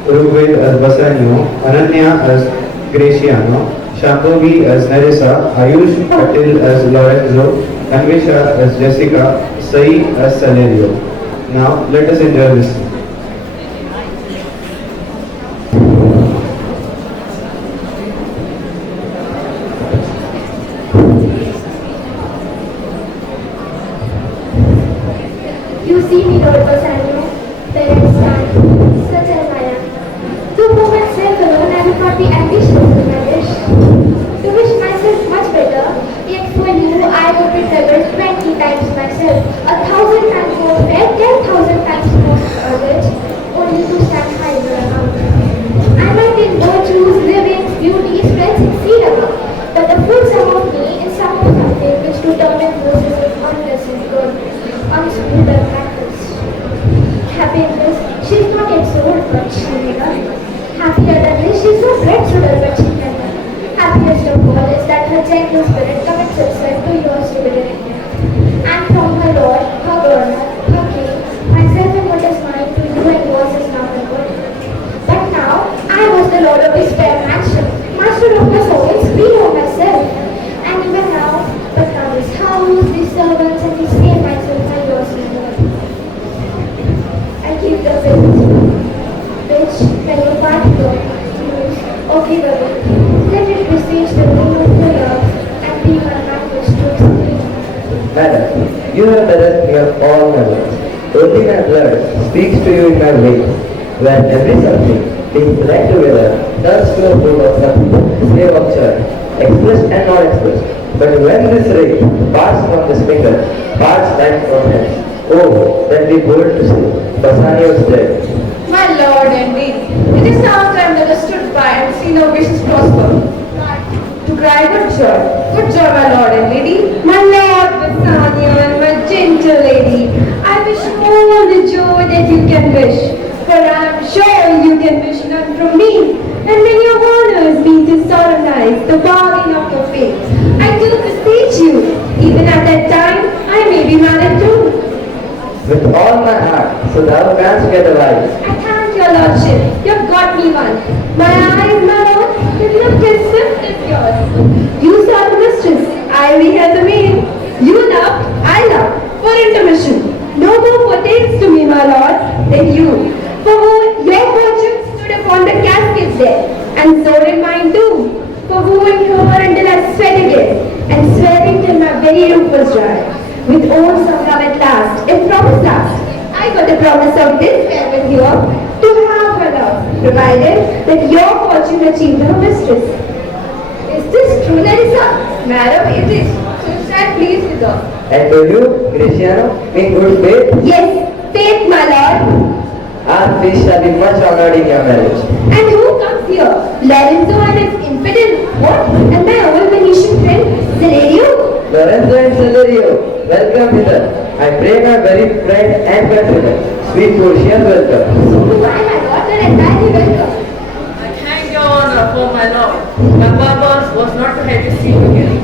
Rugved as Bassanio, Ananya as Gratiano, Shambhavi as Nerissa, Ayush Patil as Lorenzo, Anvisha as Jessica, Sai as Salerio. Now let us enjoy this. You see me, Lord Bassanio, there I stand, such as I am. To for myself alone, I would not be ambitious in my wish. To wish myself much better, yet for you, I would be doubled 20 times myself, 1,000 times more fair, 10,000 times more rich, only to stand higher around. I might in virtues, living, beauty, spreads exceed above, but the full sum of me is some of something which to determine forces of unlessoned good, unsmoothed and practice. Happiness, she is not yet sold, but she may learn. Happier than this, she is not bred so dull, but she can learn. Happiest of all is that her gentle spirit commits itself to yours divinity. And from her Lord, her governor, her king, myself and what is mine to you and yours is now converted. But now, I was the lord of this fair mansion, master of my soul, free of myself. And even now, but now this house, these servants, and this same myself are yours is Lord. I give the bill, which, when you part go, use, or give away, let it beseech the name of the Lord, and be my language to explain. Madam, you have the rest of all my words. Only my blood speaks to you in my veins, when every something, being blend together, does flow full of something, save of church, expressed and not expressed. But when this ray parts from this finger, parts like from hands, oh, then be bold to say, Bassanio is dead. My lord, indeed. His arms I am never stood by and seen our wishes prosper. To cry good joy, my lord and lady, my lord Bassanio and my gentle lady. I wish all the joy that you can wish, for I am sure you can wish none from me. And when your honors mean to solemnize the bargain of your fate, I do beseech you, even at that time, I may be married too. With all my heart, so thou canst get a wife. I thank your lordship, you have got me one. My eyes, my lord, the look as swift as yours. You saw the mistress, I beheld the maid. You loved, I loved, for intermission. No more pertains to me, my lord, than you. For who your fortune stood upon the casket there, and so did mine too. For who incurred until I sweat again, and sweating till my very roof was dry. With oaths of love at last, and promise last, I got a promise of this fair with you to have her love, provided that your fortune achieved her mistress. Is this true, Nerissa? Madam, it is. So stand pleased with her. And do you, Gratiano, in good faith? Yes, faith, my lord. Our face shall be much honored in your marriage. And who comes here? Lorenzo and his infidel, what? And my old Venetian friend, Salerio? Lorenzo and Salerio, welcome hither. I pray my very friend and countryman, sweet Portia, welcome. So do I, my lord, and entirely welcome. I thank your honor for my lord. My purpose was not to have you see me,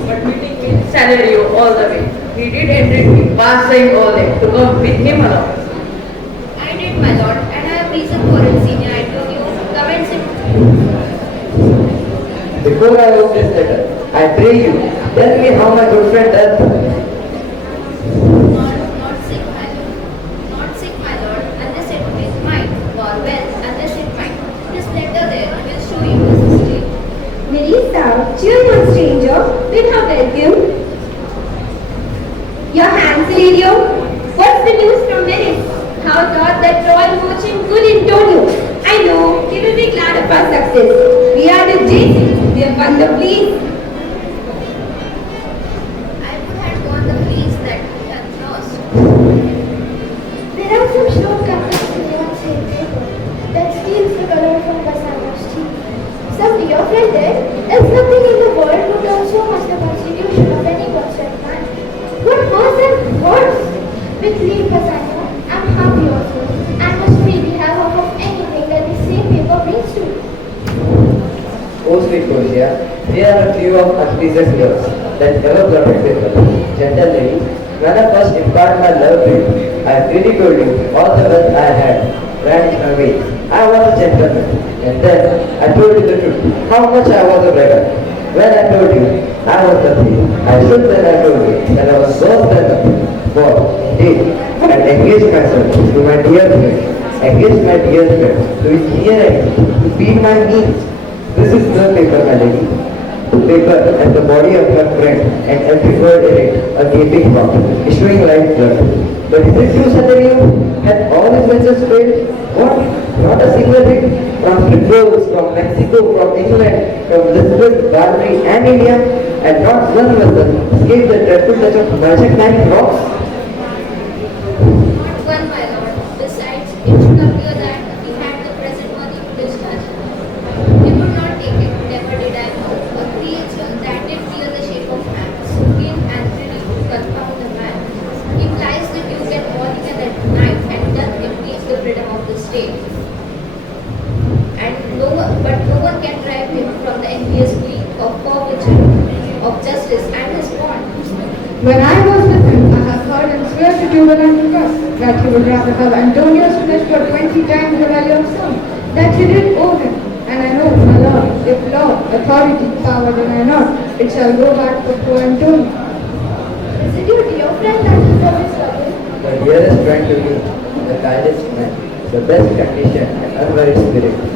but meeting with Salerio all the way. He did entreat me, passing all day, to come with him along. I did, my lord, and I have reason for it, Senior Antonio. Commence it. Before I open this letter, I pray you, tell me how my good friend does. Not sick, my lord. Not sick, my lord, unless it is mine, or well, unless it mine. This letter there will show you his state. Nerissa, cheer your stranger, bid her welcome. Your hand, Salerio. What's the news from Venice? How thought that royal merchant good Antonio? I know, he will be glad of our success. We are the Jasons, we have won the fleece. I would have won the fleece that we had lost. There are some shortcuts in your same paper that steals the color from Bassanio's tea. Some dear friend there is nothing in the world who knows so much the constitution of any concerned man. What person worse? With leave Bassanio, I'm happy also, and must freely have half of anything that the same paper brings to me. O sweet Portia, here are a few of Achilles' heroes that ever plotted paper. Gentle lady, when I first imparted my love to you, I freely told you all the wealth I had ran in my way. I was a gentleman, and then I told you the truth, how much I was a beggar. When I told you I was the thief, I should then I told you that I was worse than the thief. For, indeed, I had engaged myself to my dear friend, engaged my dear friend to be near and to feed my needs. This is the paper, my lady. The paper and the body of her friend, and every word in it a gaping mouth, issuing life blood. But is it true, Salerio? Had all his ventures failed? What? Not a single hit? From Triples, from Mexico, from England, from Lisbon, Barbary, and India, and not one vessel escaped the dreadful touch of magic-like rocks? Not one, my lord. Besides, it should appear that he had the present money to discharge. He would not take it, never did I know. A creature that did fear the shape of man, so keen and ready to confound the man. He plies the duke at morning and at night, and doth impeach the freedom of the state. But no one can drive him from the envious plea of forfeiture, of justice, and his bond. When I was with him, I have heard him swear to jubilant trust that he would rather have Antonio's flesh for 20 times the value of some, that he did owe him. And I know, my lord, if law, authority, power deny not, it shall go back to poor Antonio. Is it your dear friend that is for his trouble? The dearest friend to me, the kindest man, the best condition and unworried spirit.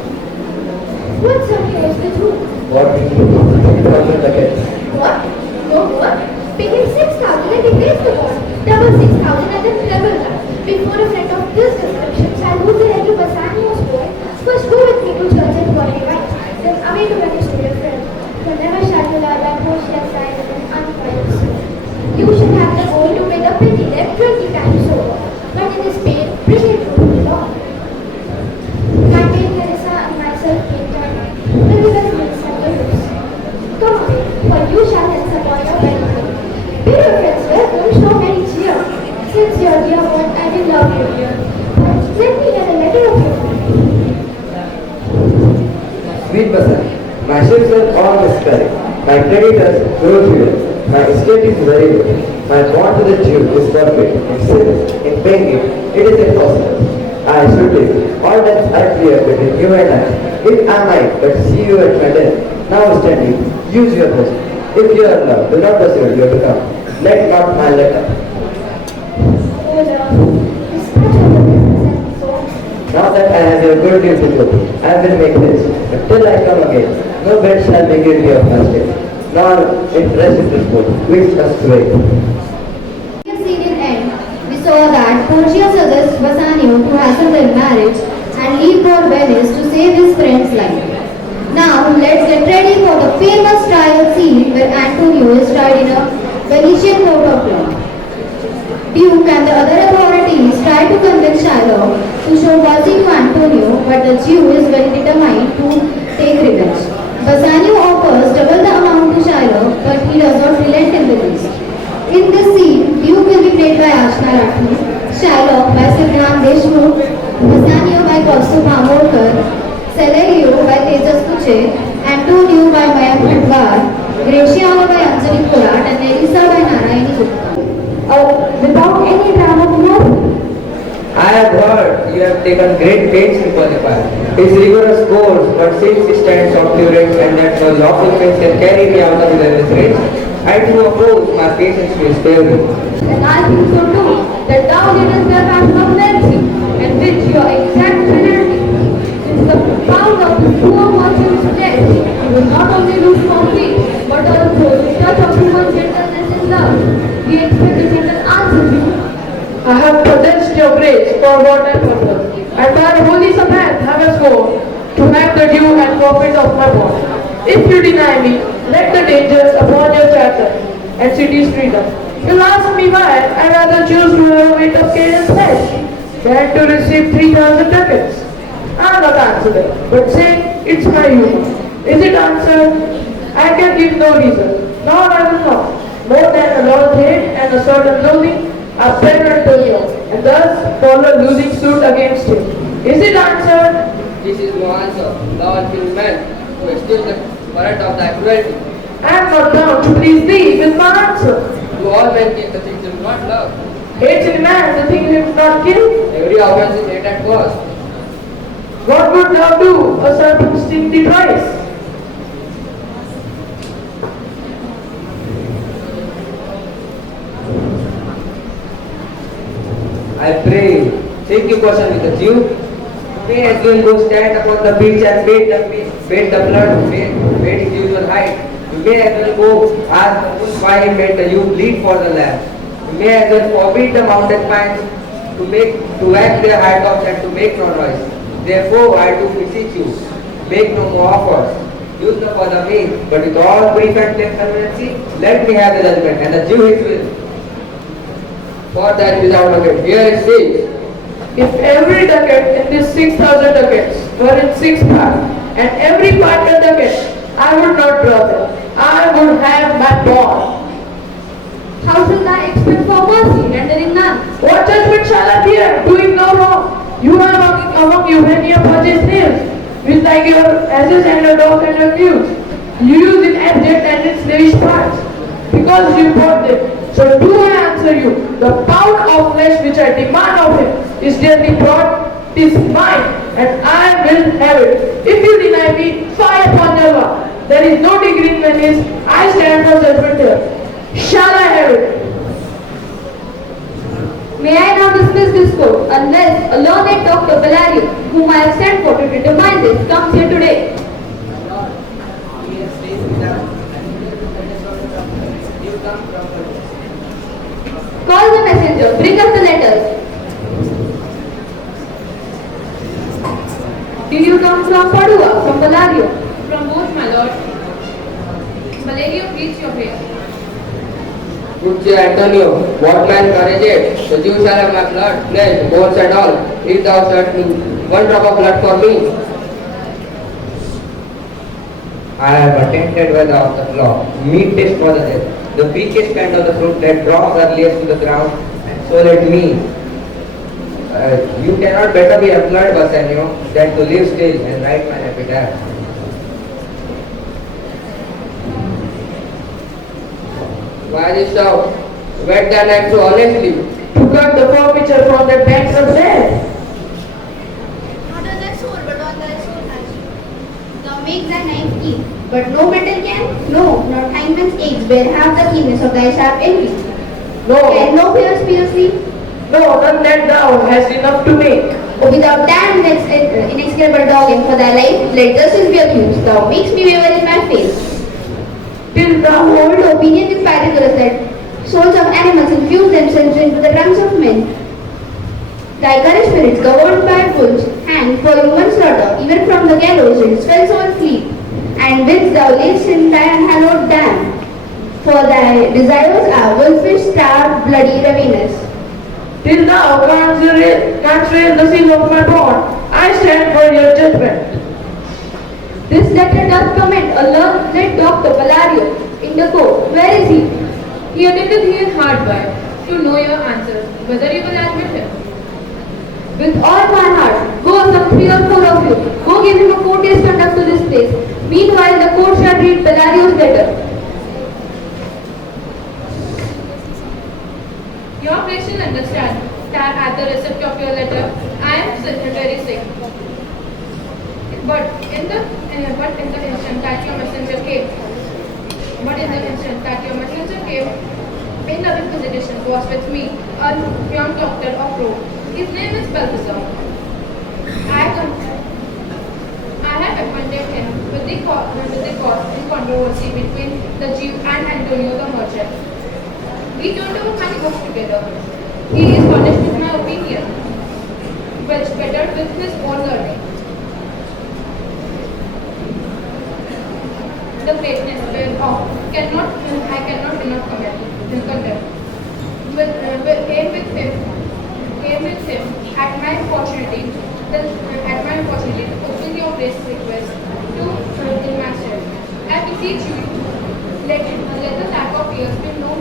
What son is the truth? What do you do? 20,000 ducats. What? No more? Pay him 6,000 and he pays the bond. Double 6,000 and then treble that. Before a friend of this description shall lose the head to Bassanio's boy, first go with me to church and body right, then away to Venice to your friend. For never shall you lie by Portia's side with an unquiet soul. You should have the gold to pay the petty debt 20 times over, but it is paid, bring it to the law. My maid Nerissa and myself Dear friends, welcome, show many cheer. Since you are dear one, I will love you. But let me get a letter of yours. Sweet Bassanio, my ships are all miscarried. My creditors grow fewer. My estate is very good. My bond to the Jew is perfect. In sin, in paying it is impossible. I should live. All debts are clear between you and I. If I might but see you at my death, now standing, use your wisdom. If you are loved, do not pursue your become. Let not my letter. Oh, love, dispatch of the business and so on. Now that I have your good news to go, I will make this. But till I come again, no bed shall be guilty of my state, nor interest in this book, which must wait. In the scene in end, we saw that Portia suggests Bassanio to hasten their marriage and leave for Venice to save his friend's life. Now, let's get ready for the famous trial scene where Antonio is tried in a Venetian court of law. Duke and the other authorities try to convince Shylock to show mercy to Antonio, but the Jew is very determined to take revenge. Bassanio offers double the amount to Shylock, but he does not relent in the least. In this scene, Duke will be played by Ashna Rathi, Shylock by Deshmukh, Bassanio by Salerio by Antonio by Gratiano by and Nerissa by Without any drama, I have heard you have taken great pains to qualify. His rigorous course, but since he stands on durance and that no lawful means can carry me out of the race, I do oppose my patience to his failure. and I think so too, that thou didst the act of mercy, and which your exact penalty. Since the pound of this poor merchant's flesh, he will not only lose complete, but also the touch of human gentleness and love. We expect a gentle answer to you. I have possessed your grace for what I purpose, and by the holy Sabbath have I sworn to have the due and profit of my bond. If you deny me, let the dangers upon your chapter and city's freedom. You'll ask me why I rather choose to have a weight of care and flesh than to receive 3,000 ducats. I'll not answer them, but say it's my humor. Is it answered? I can give no reason, nor I will not. More than a large head and a certain loathing are better Antonio, and thus follow losing suit against him. Is it answered? This is no answer. Thou art being man, who is still the current of thy cruelty. I am not bound to please thee with my answer. To all men kill the things they do not love. Hates in man the thing he will not kill. Every offense is hate at first. What would thou do? A serpent sting thee twice. I pray, take your caution with the Jew. May as well go stand upon the beach and bathe the blood, bathe his usual height. You may as well go ask the moon why he made the youth bleed for the land. You may as well forbid the mountain pines to wax their high tops and to make no noise. Therefore, I do beseech you, make no more offers. Use no further means, but with all brief and plain conveniency, let me have the judgment and the Jew his will. For that without ducat. Here it says, If every ducat in these 6,000 ducats were in 6 parts, and every part a ducat, I would not draw them. I would have my bond. How shall I expect for mercy, rendering none? What judgment shall I fear, doing no wrong? You are among you when you purchase nails, with like your asses and your dogs and your mules. You use in abject and in slavish parts, because you bought them. So do I answer you, the pound of flesh which I demand of him is dearly brought, is mine, and I will have it. If you deny me, fire upon your law. There is no degree in Venice, I stand for judgment here. Shall I have it? May I now dismiss this court, unless a learned Dr. Salerio, whom I have sent for to determine this, comes here today. Call the messenger, bring us the letters. Did you come from Padua, from Salerio? From both, my lord. Salerio greets your prayer. Good Sir Antonio, what man courageous? The Jews shall have my blood, flesh, bones and all. If thou shalt me one drop of blood for me. I have attended well of the law, meet test for the death. The weakest kind of the fruit that drops earliest to the ground, and so let me. You cannot better be employed, Bassanio, than to live still and write my epitaph. Why this thou? Wet thy knife so honestly. To cut the furniture from the banks of sand. Not on thy soul, but on thy soul has you. Thou make thy knife keen, but no metal can. No, not hangman's axe bear have the keenness of thy sharp envy. No. Can no pierce fiercely? No, none that thou hast enough to make. O without damned inexcusable dogging for thy life, let justice be accused. Thou makes me waver in my faith. Till thou Hold opinion with Pythagoras that souls of animals infuse themselves into the lungs of men. Thy courage spirits governed by wolves hang for human slaughter, even from the gallows its fell soul fleet, and bids thou lives in thy unhallowed dam. For thy desires are wolfish, starved, bloody, ravenous. Till thou canst raise the seal of my bond, I stand for your judgment. This letter doth commend a learned Dr. Salerio in the court. Where is he? He attendeth here hard by, to know your answer, whether you will admit him. With all my heart, go some 3 or 4 of you. Go give him a courteous conduct to this place. Meanwhile, the court shall read Salario's letter. Your grace shall understand that at the receipt of your letter, I am very sick. But in the instant that your messenger came, in the visitation was with me a young doctor of Rome. His name is Balthazar. I have appointed him with the cause in controversy between the Jew and Antonio the merchant. We turned over many books together. He is furnished with my opinion, well bettered with his own learning. The greatness whereof I cannot enough condemn. Came with him at my opportunity to fulfill your grace request to the master. I beseech you, let the lack of years be no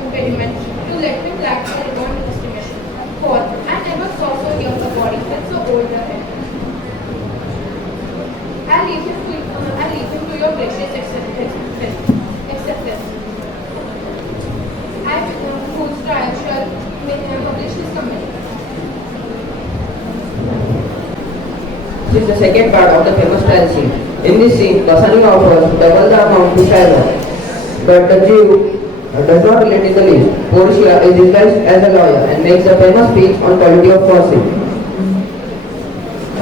impediment to let me lack a reward estimation. For I never saw so young a body with so old a head. I leave him to your gracious acceptance. Whose trial shall publish his comment. This is the second part of the famous trial scene. In this scene, Bassanio offers double the amount to Shylock, but the Jew does not relate in the least. Portia is disguised as a lawyer and makes a famous speech on quality of mercy,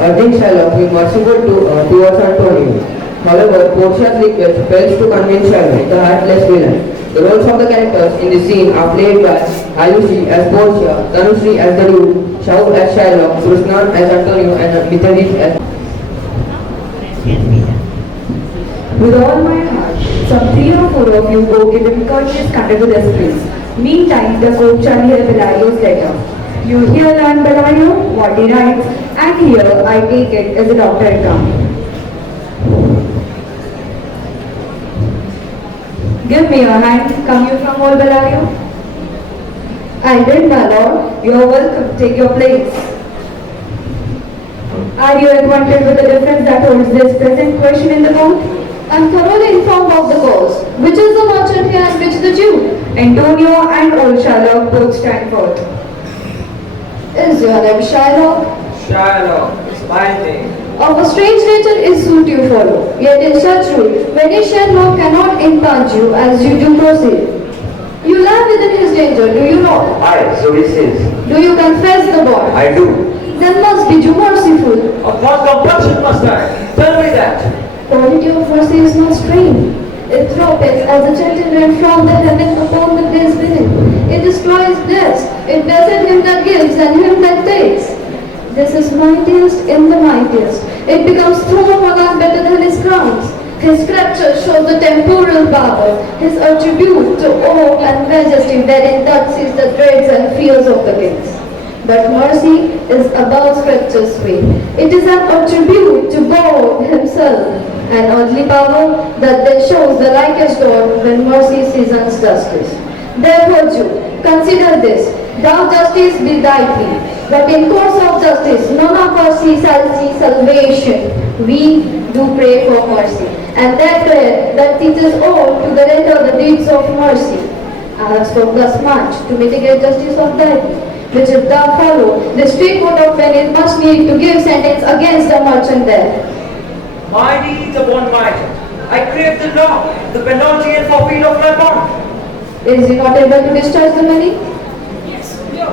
urging Shylock to be merciful towards Antonio. However, Portia's request fails to convince Shylock, the heartless villain. The roles of the characters in this scene are played by Ayushi as Portia, Tanushree as the Duke, Shaul as Shylock, Krishnan as Antonio, and Mithridates as... With all my heart, some 3 or 4 of you go give him courteous conduct to this place. Meantime, the court shall hear Salario's letter. You here learn Salarino, what he writes, and here, I take it, is a doctorate come. Give me your hand. Come you from old Salerio? I did, my lord. You are welcome. Take your place. Are you acquainted with the difference that holds this present question in the court? I am thoroughly informed of the cause. Which is the merchant here and which the Jew? Antonio and old Shylock both stand forth. Is your name Shylock? Shylock, it's my name. Of a strange nature is suit you follow. Yet in such rule, Venetian law cannot impugn you as you do proceed. You lie within his danger, do you not? Aye, so he says. Do you confess the bond? I do. Then must be you merciful. Of what compulsion must I? Tell me that. Quality of mercy is not strained. It throttles as a gentle rain from the heaven upon the place within. It destroys death. It blessed him that gives and him that takes. This is mightiest in the mightiest. It becomes throne honor better than his crowns. His scripture shows the temporal power, his attribute to awe and majesty wherein that sees the dreads and fears of the kings. But mercy is above Scripture's way. It is an attribute to God Himself, an earthly power that then shows the likest God when mercy seasons justice. Therefore, Jew, consider this, thou justice be thy plea, but in course of justice none of us shall see salvation. We do pray for mercy, and that prayer that teaches all to the render the deeds of mercy. I have spoke thus much to mitigate justice of thy plea, which if thou follow, the strict court of Venice must need to give sentence against the merchant there. My deeds upon my head. I crave the law, the penalty and forfeit of my bond. Is he not able to discharge the money? Yes. Yeah.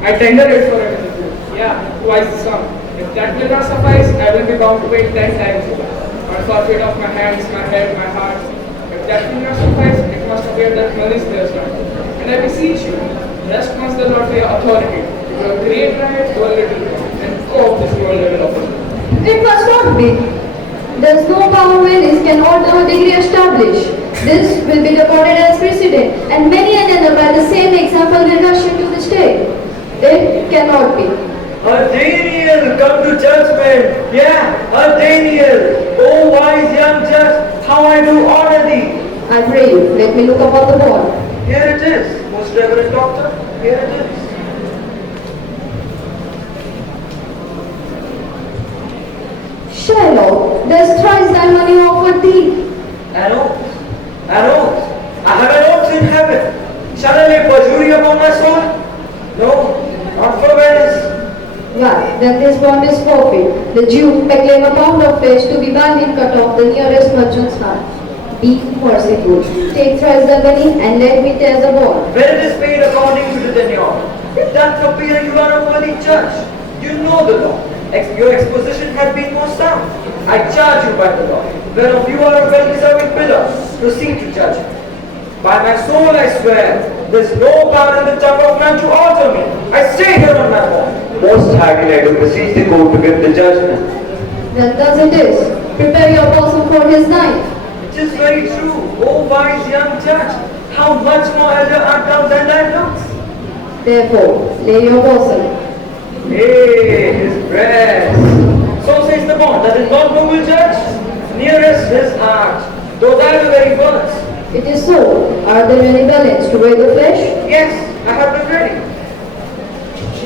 I tender it for it. Yeah, twice the sum. If that will not suffice, I will be bound to pay 10 times more. Or forfeit of my hands, my head, my heart. If that will not suffice, it must appear that money is theirs not. And I beseech you, rest must the Lord their authority, to a great right to a little God, and cope this to a little opposition. It must not be. There is no power Venice can order a degree establish. This will be recorded as precedent, and many another by the same example will rush into the state. It cannot be. A Daniel, come to judgment. Yeah, a Daniel. Oh wise young judge, how I do honor thee. I pray you, let me look upon the bond. Here it is, most reverend doctor. Here it is. Shylock, there's thrice thy money offered thee. An oath. An oath. I have an oath in heaven. Shall I lay perjury upon my soul? No, not for Venice. Why, then this bond is forfeit. The Jew may claim a pound of fish to be by him cut off the nearest merchant's hand. Be merciful. Take thrice the money and let me tear the bond. When it is paid according to the tenure. If that appear you are a worthy judge. You know the law. Your exposition has been most sound. I charge you by the law. When of you are a well-deserving pillar, proceed to judge. By my soul I swear, there is no power in the tongue of man to alter me. I stay here on my bond. Most heartily I do beseech the court to give the judgment. Then thus it is. Prepare your person for his knife. It is very true, O wise young judge. How much more elder art thou than thy looks? Therefore, lay your person. Hey, his breast. So says the bond, that is not noble judge. Nearest his heart. Those are the very words. It is so. Are there any balance to weigh the flesh? Yes, I have been ready.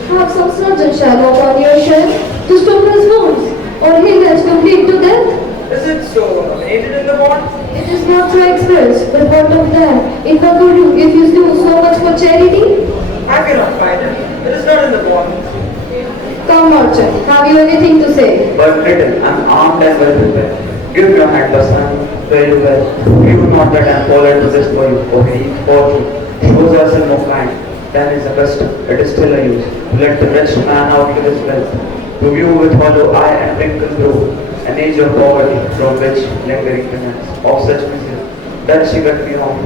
Have some surgeon Shylock on your shelf to stop his wounds, or he has to bleed to death. Is it so nominated in the bond? It is not so expressed, but what of that? It will do you if you do so much for charity? I cannot find it. It is not in the bond. Come, merchant, have you anything to say? But little, I am armed and well prepared. Give your hand, Bassanio, very well. You not that I am fallen to this for you, for he, fortune, shows us in no kind. Then is a custom, it is still a use. Let the rich man outlive his wealth. To view with hollow eye and wrinkle brow, an age of poverty from which lingering remains of such misery. That she got me off,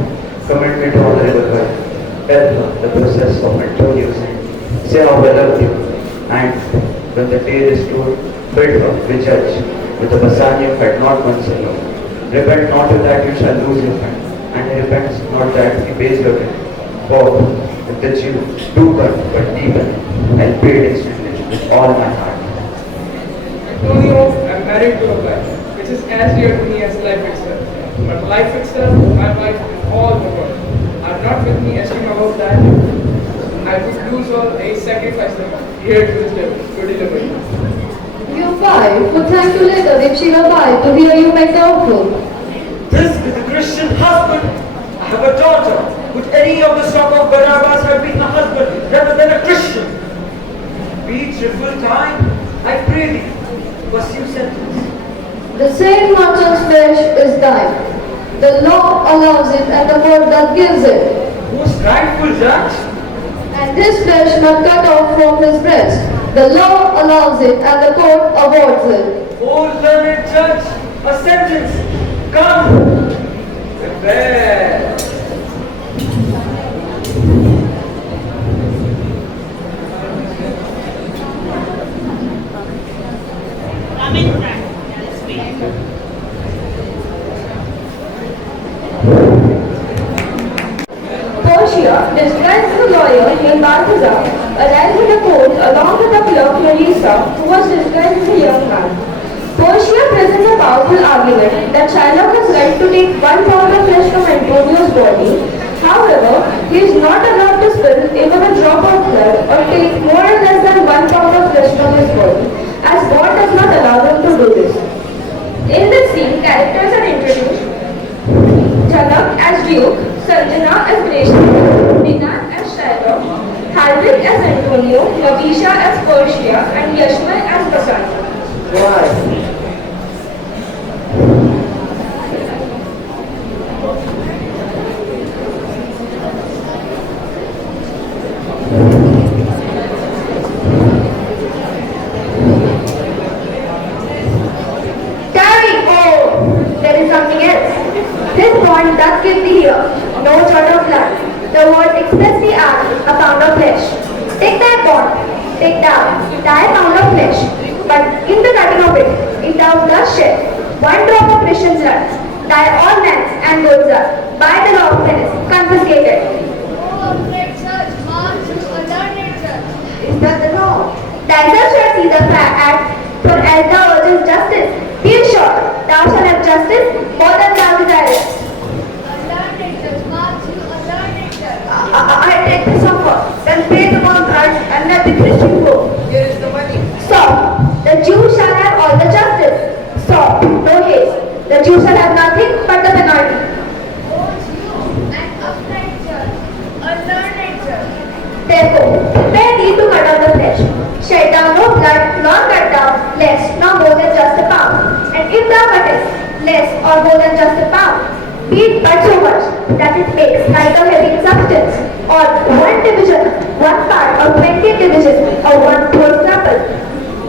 commit me to honorable wife. Tell her the process of Antonio's hand. Say how well of you. And when the tale is told, bid her be judge with the Bassanio had not once alone. Repent not that you shall lose your friend, and he repents not that he pays your debt. For if the Jew do but deepen, I'll pay it instantly with all my heart. Antonio, I am married to a wife, which is as dear to me as life itself. But life itself, my wife, and all the world are not with me esteem about that. I would lose all, I sacrifice them here to this devil to deliver you. Your wife would thank you later if she were by to hear you make doubtful. This is a Christian husband. I have a daughter. Would any of the stock of Barabbas have been a husband rather than a Christian? Be cheerful time, I pray thee. Pursue sentence. The same merchant's flesh is thine. The law allows it and the word that gives it. Most rightful judge. And this flesh not cut off from his breast. The law allows it and the court awards it. O learned judge, a sentence. Come. Prepare. Portia, Portia, disguised as a lawyer named Balthazar, arrived in the court along with the clerk Nerissa, who was disguised as a young man. Portia presents a powerful argument that Shylock has right to take 1 pound of flesh from Antonio's body. However, he is not allowed to spill even a drop of blood or take more or less than 1 pound of flesh from his body, as God does not allow him to do this. In this scene, characters are introduced. Jhanak as Duke, Sanjana as Gratiano, Dinan as Shylock, Halvik as Antonio, Lavisha as Portia, and Yashmal as Bassanio. Why? Does give thee here no jot of blood. The word expressly asks a pound of flesh. Take thy bond, take thou thy pound of flesh, but in the cutting of it, if thou dost shed 1 drop of Christian blood, thy all lands and goods are, by the law of Venice, confiscated. Oh, great church, march to a learned church. Is that the law? Thyself shalt see the act, for as thou urgest justice, be assured thou shalt have justice more than thou desirest. I take this offer, then pay the contract and let the Christian go. Here is the money. Stop. The Jew shall have all the justice. Stop. No haste. The Jew shall have nothing but the penalty. Oh, Jew, an upright judge, a learned judge. Therefore, prepare thee to cut out the flesh. Shed down no blood, nor cut down less, nor more than just a pound. And if thou cuttest less or more than just a pound, be it but so much that it makes like a heavy substance, or 1 division, 1 part, or 20 divisions, or 1/4 sample.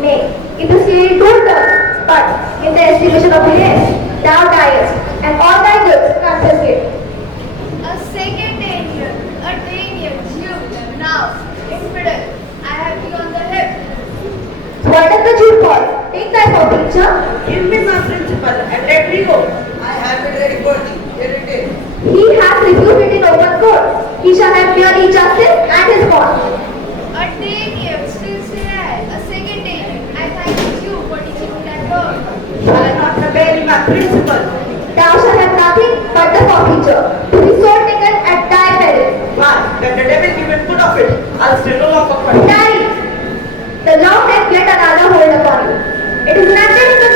Nay, it is clearly 2 terms, but in the estimation of the rest, thou diest, and all thy goods confiscate. A second danger, a danger, Jew. Now, infidel, I have you on the hip. What does the Jew call? Take thy forfeiture. Give me my principal and let me go. I have it ready for thee. Here it is. He has refused it in open court. He shall have merely justice and his bond. A danger, still say I. A second danger, I thank you for teaching me that word. Shall I not obey my principal? Thou shalt have nothing but the forfeiture, to be so taken at thy peril. Why? Let the devil give it put of it. I'll still no longer fight. Tarry! The law has yet another hold upon you. It is natural in the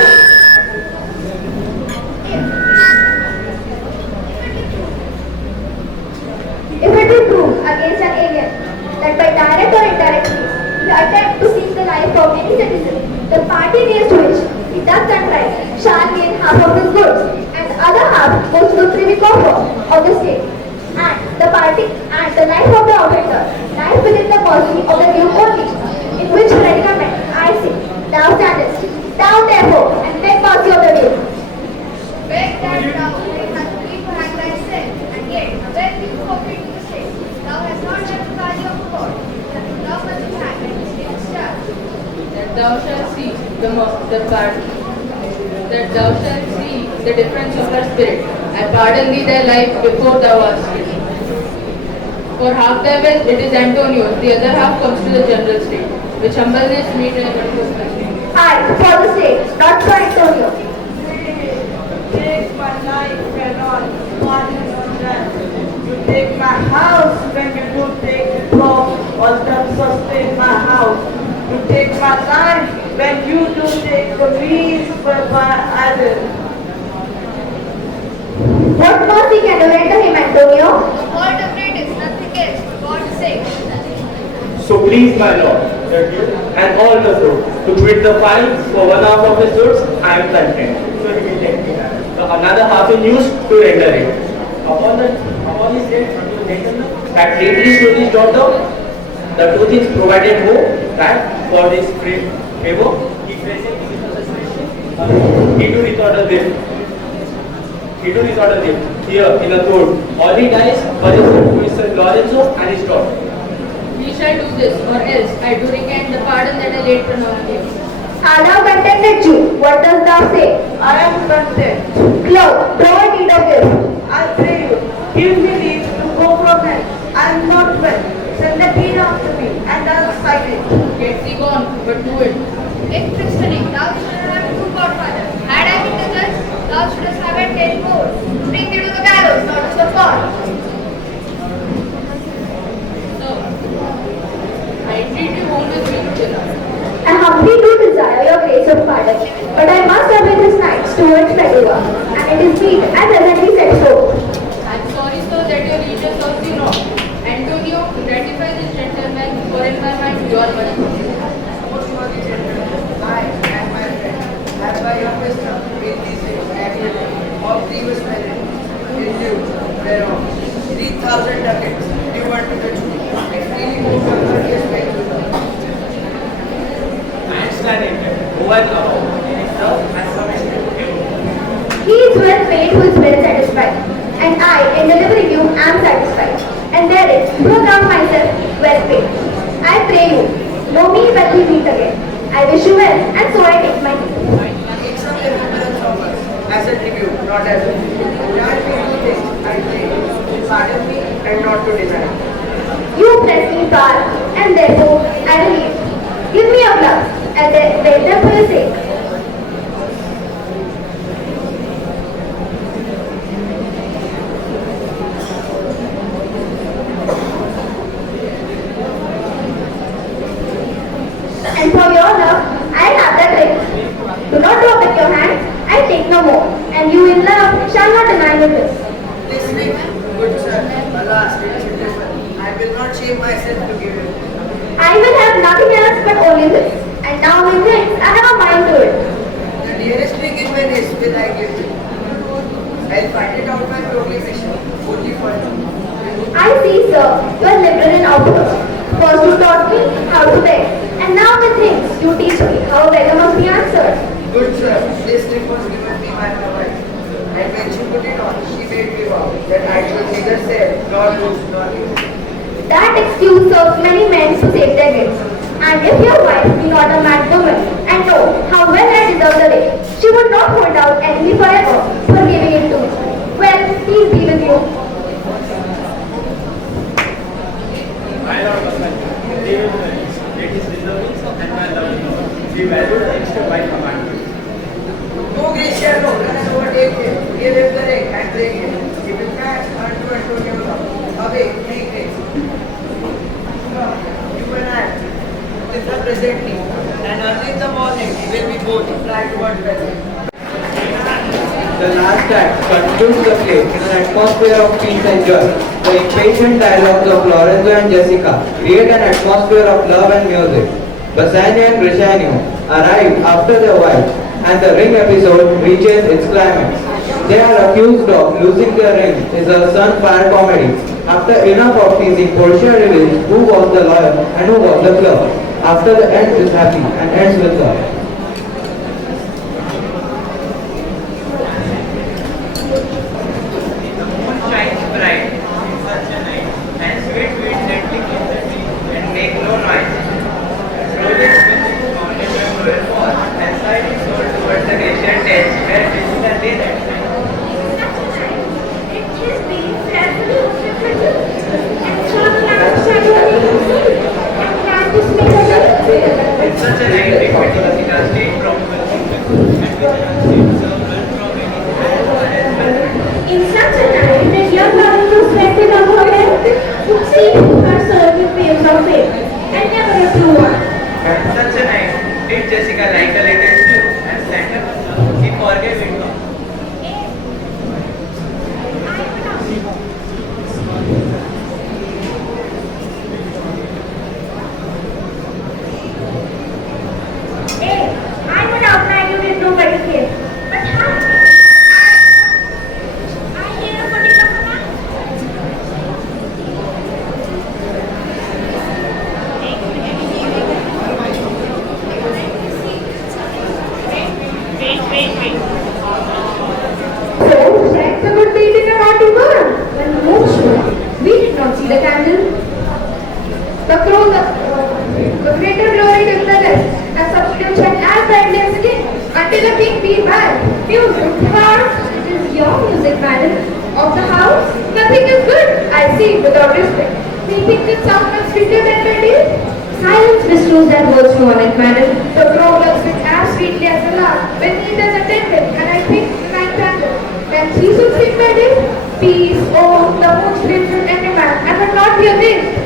if it be proved against an alien that by direct or indirect means he attempt to seize the life of any citizen, the party against which he does contrive shall gain half of his goods, and the other half goes to the privy coffer of the state. And the party and the life of the offender lies within the mercy of the Duke only, in which predicament I say, thou standest, down therefore, and beg mercy of the Duke. Beg that thou hast free to hang thyself, and yet, when we forfeit to the state, thou hast not left the value of God, that thou must be hanged and the state charged. That thou shalt see that thou shalt see the difference of her spirit. I pardon thee thy life before thou art killed. For half thy wealth it is Antonio's, the other half comes to the general state, which humbleness meet in a continuous country. I, for the state, not for Antonio. Take my life when all one is on land. You take my house when you do take the crop, all that sustain my house. You take my life when you do take the means whereby I live. What mercy can you render him, Antonio? Word of greatest, nothing else, for God's sake. So please, my lord, the Duke and all the court, to quit the fine for 1/2 of his goods, I am content. So he will let me have the another half in use to render it. Upon his death, that lately to his daughter, the 2 things provided more, that for this favor, he present he do disorder them here in the court. All he dies for his son, who is son Lorenzo and his daughter. Ye shall do this, or else I do recant the pardon that I late pronounced you. Art thou contented, Jew? What dost thou say? I am content. Cloak, provide need of this. I pray you, give me leave to go from hence. I am bring thee to the gallows, not to the fall. No. I entreat you home with me to dinner. I humbly do desire your grace of pardon, but I must away this night towards Padua, and it is meet I presently set forth. I am sorry, sir, that your leader serves you wrong. Antonio, gratify this gentleman, for in my mind you are much more. I and my friend have by your wisdom made these things accurate of previous marriage in due whereof 3,000 ducats due unto the Jew, extremely more courteous way to the He is well paid who is well satisfied, and I, in delivering you, am satisfied, and therein do account myself well paid. I pray you, know me when we meet again. I wish you well, and so I take my leave. Take some remembrance of us as a tribute, not as a tribute. Grant me two things, I pray, to pardon me and not to deny. You press me far, and therefore I will leave. Give me your gloves, and wear them for your sake. And for your love, I have that ring. Do not drop it your hand, I take no more, and you in love shall not deny me this. This ring, good sir, alas, dear gentlemen, I will not shame myself to give it. I will have nothing else but only this, and now methinks I have a mind to it. The dearest ring in Venice will I give you. I'll find it out by proclamation, only for you. I see, sir, you are liberal in outwards. First you taught me how to beg, and now methinks you teach me how a beggar must be answered. Good sir, this ring was given me by my wife. And when she put it on, she made me vow that I should neither sell, nor lose, nor give. That excuse serves many men to save their gifts. And if your wife be not a mad woman, and know how well I deserve the ring, she would not hold out envy forever for giving it to me. Well, peace be with you. My Lord Bassanio, David Venice, it is deserving and my love. Be valued extra by commandment. Go Gratiano, run and overtake him. Give him the ring and bring him. He will pass unto Antonio. Away, three days. You and I, live presently, and early in the morning, will be both fly towards Venice. The last act concludes the play in an atmosphere of peace and joy. The impatient dialogues of Lorenzo and Jessica create an atmosphere of love and music. Bassanio and Gratiano arrive after their wives, and the ring episode reaches its climax. They are accused of losing their ring is a sun-fire comedy. After enough of teasing, Portia reveals who was the lawyer and who was the clerk. After the end is happy and ends with love. Shines bright on such a night, and sweet winds gently kiss the tree and make no noise. Slowly spinning mountain by royal fall, and sliding soul towards the nation edge where Jessica lay that night. It's such a night, Jessica stayed from In such a time, when young Lorenzo reflected on her health, would see her soul with waves of faith, and never a true one. Such a night, did Jessica like a little stew and stand up? He forgave it all. Hey, I would outline you with nobody here. But how? I hear a putting of a mouth. So, that's a good day dinner ought to burn. When the moon shone, we did not see the candle. The greater glory took the rest, and substitutes had as brightly as the king, until the king be bad. Music, harp, it is your music, madam. Of the house, nothing is good, I see, without respect. Methinks it sounds much sweeter than melody. Silence bestows that words to on it, madam. The proverbs which as sweetly as the lark, when neither is attended, and I think like thunder. When she should sing my name, peace, oh, the moon sleeps with any man, and will not be amazed.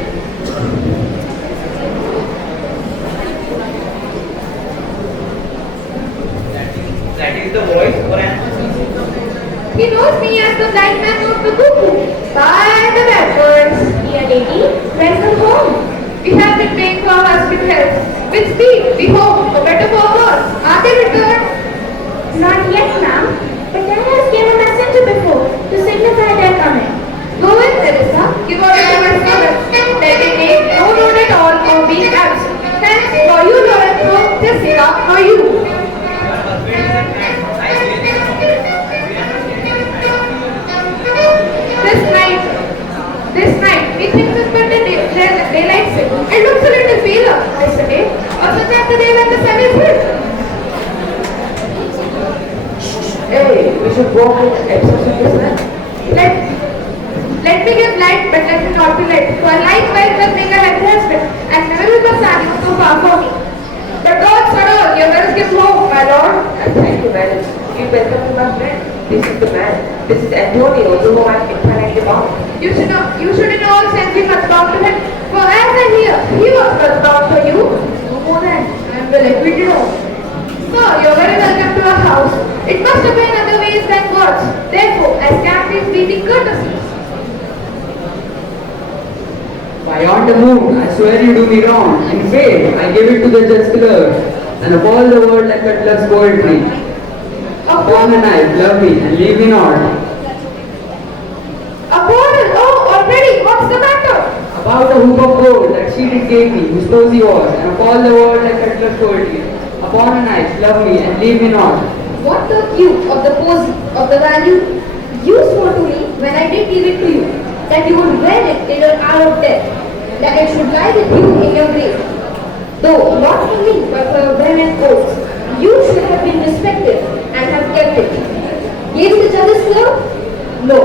That is the voice for an... He knows me as the blind man knows the cuckoo. By the backwards. Dear lady, Welcome home. We have been praying for our husband health. With speed, be home, for better for worse. Are they returned? not yet, ma'am, but I have given a messenger before to signify their coming. Go in, Nerissa. Give order to my servants. Let it take no note at all of being absent. Thanks for you, Lorenzo, Jessica, for you. This night, we think it's but the daylight sick. It looks a little paler, yesterday, or such as the day when the sun is hit. Hey, we should go and exercise this man. Let me give light, but let me not be led. For light well does make a happy husband, and never will Bassanio so far for me. But God, sir, you let us get home, my lord. Thank you, madam. You welcome to my friend. This is the man. This is Antonio, to whom I am infinitely bound. You should in all sense be much bound to him. For as I hear, he was much bound for you. No more than I am well acquitted of. Sir, you are very welcome to our house. It must have been other ways than words. Therefore, I scan these fleeting courtesies. Beyond the moon, I swear you do me wrong. In faith, I give it to the just clerk, and of all the world like that loves poetry. Upon the knife, love me, and leave me not. Upon it, oh, already, what's the matter? About a hoop of gold that she did give me, whose pose he was, and of all the world like that loves poetry. Upon a knife, love me, and leave me not. What thought you of the pose, of the value? You swore to me when I did give it to you, that you would wear it till your hour of death, that it should lie with you in your grave. Though not for me, but for your well-meant oaths, you should have been respected and have kept it. Gave the judge's clerk? No,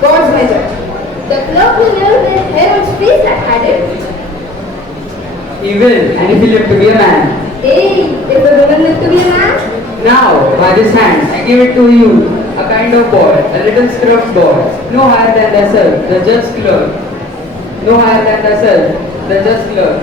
God's my judge. The clerk will never wear Herod's face that had it. He will, and if he live to be a man. Hey, if a woman live to be a man? Now, by this hand, I give it to you, a kind of boy, a little scrubbed boy, no higher than thyself, the just clerk. No higher than thyself, the just clerk.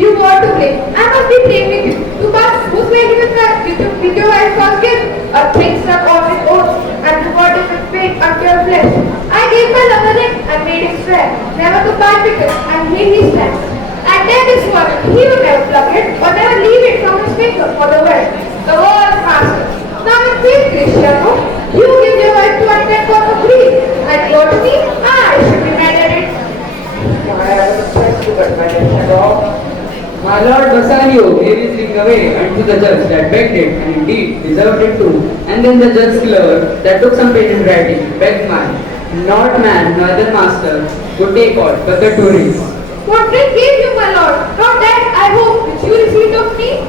You want to play. I must be playing with you. To pass, who's playing with your wife's basket? A thing stuck on with oaths and rewarded with fate unto your flesh. I gave my love a ring and made him swear never to part with it and hate his plans. And then this one, he will never pluck it or never leave it from his finger for the world. The world's master. Now in faith, Gratiano, you give your wife to attend for the grief, and go to me, I should be mad at it. I have a choice to cut my head off. My lord Bassanio gave his ring away unto the judge that begged it, and indeed deserved it too. And then the judge clerk that took some patent writing begged mine. Not man, neither master, would take aught but the two rings. What ring gave you, my lord? Not that, I hope, which you received of me?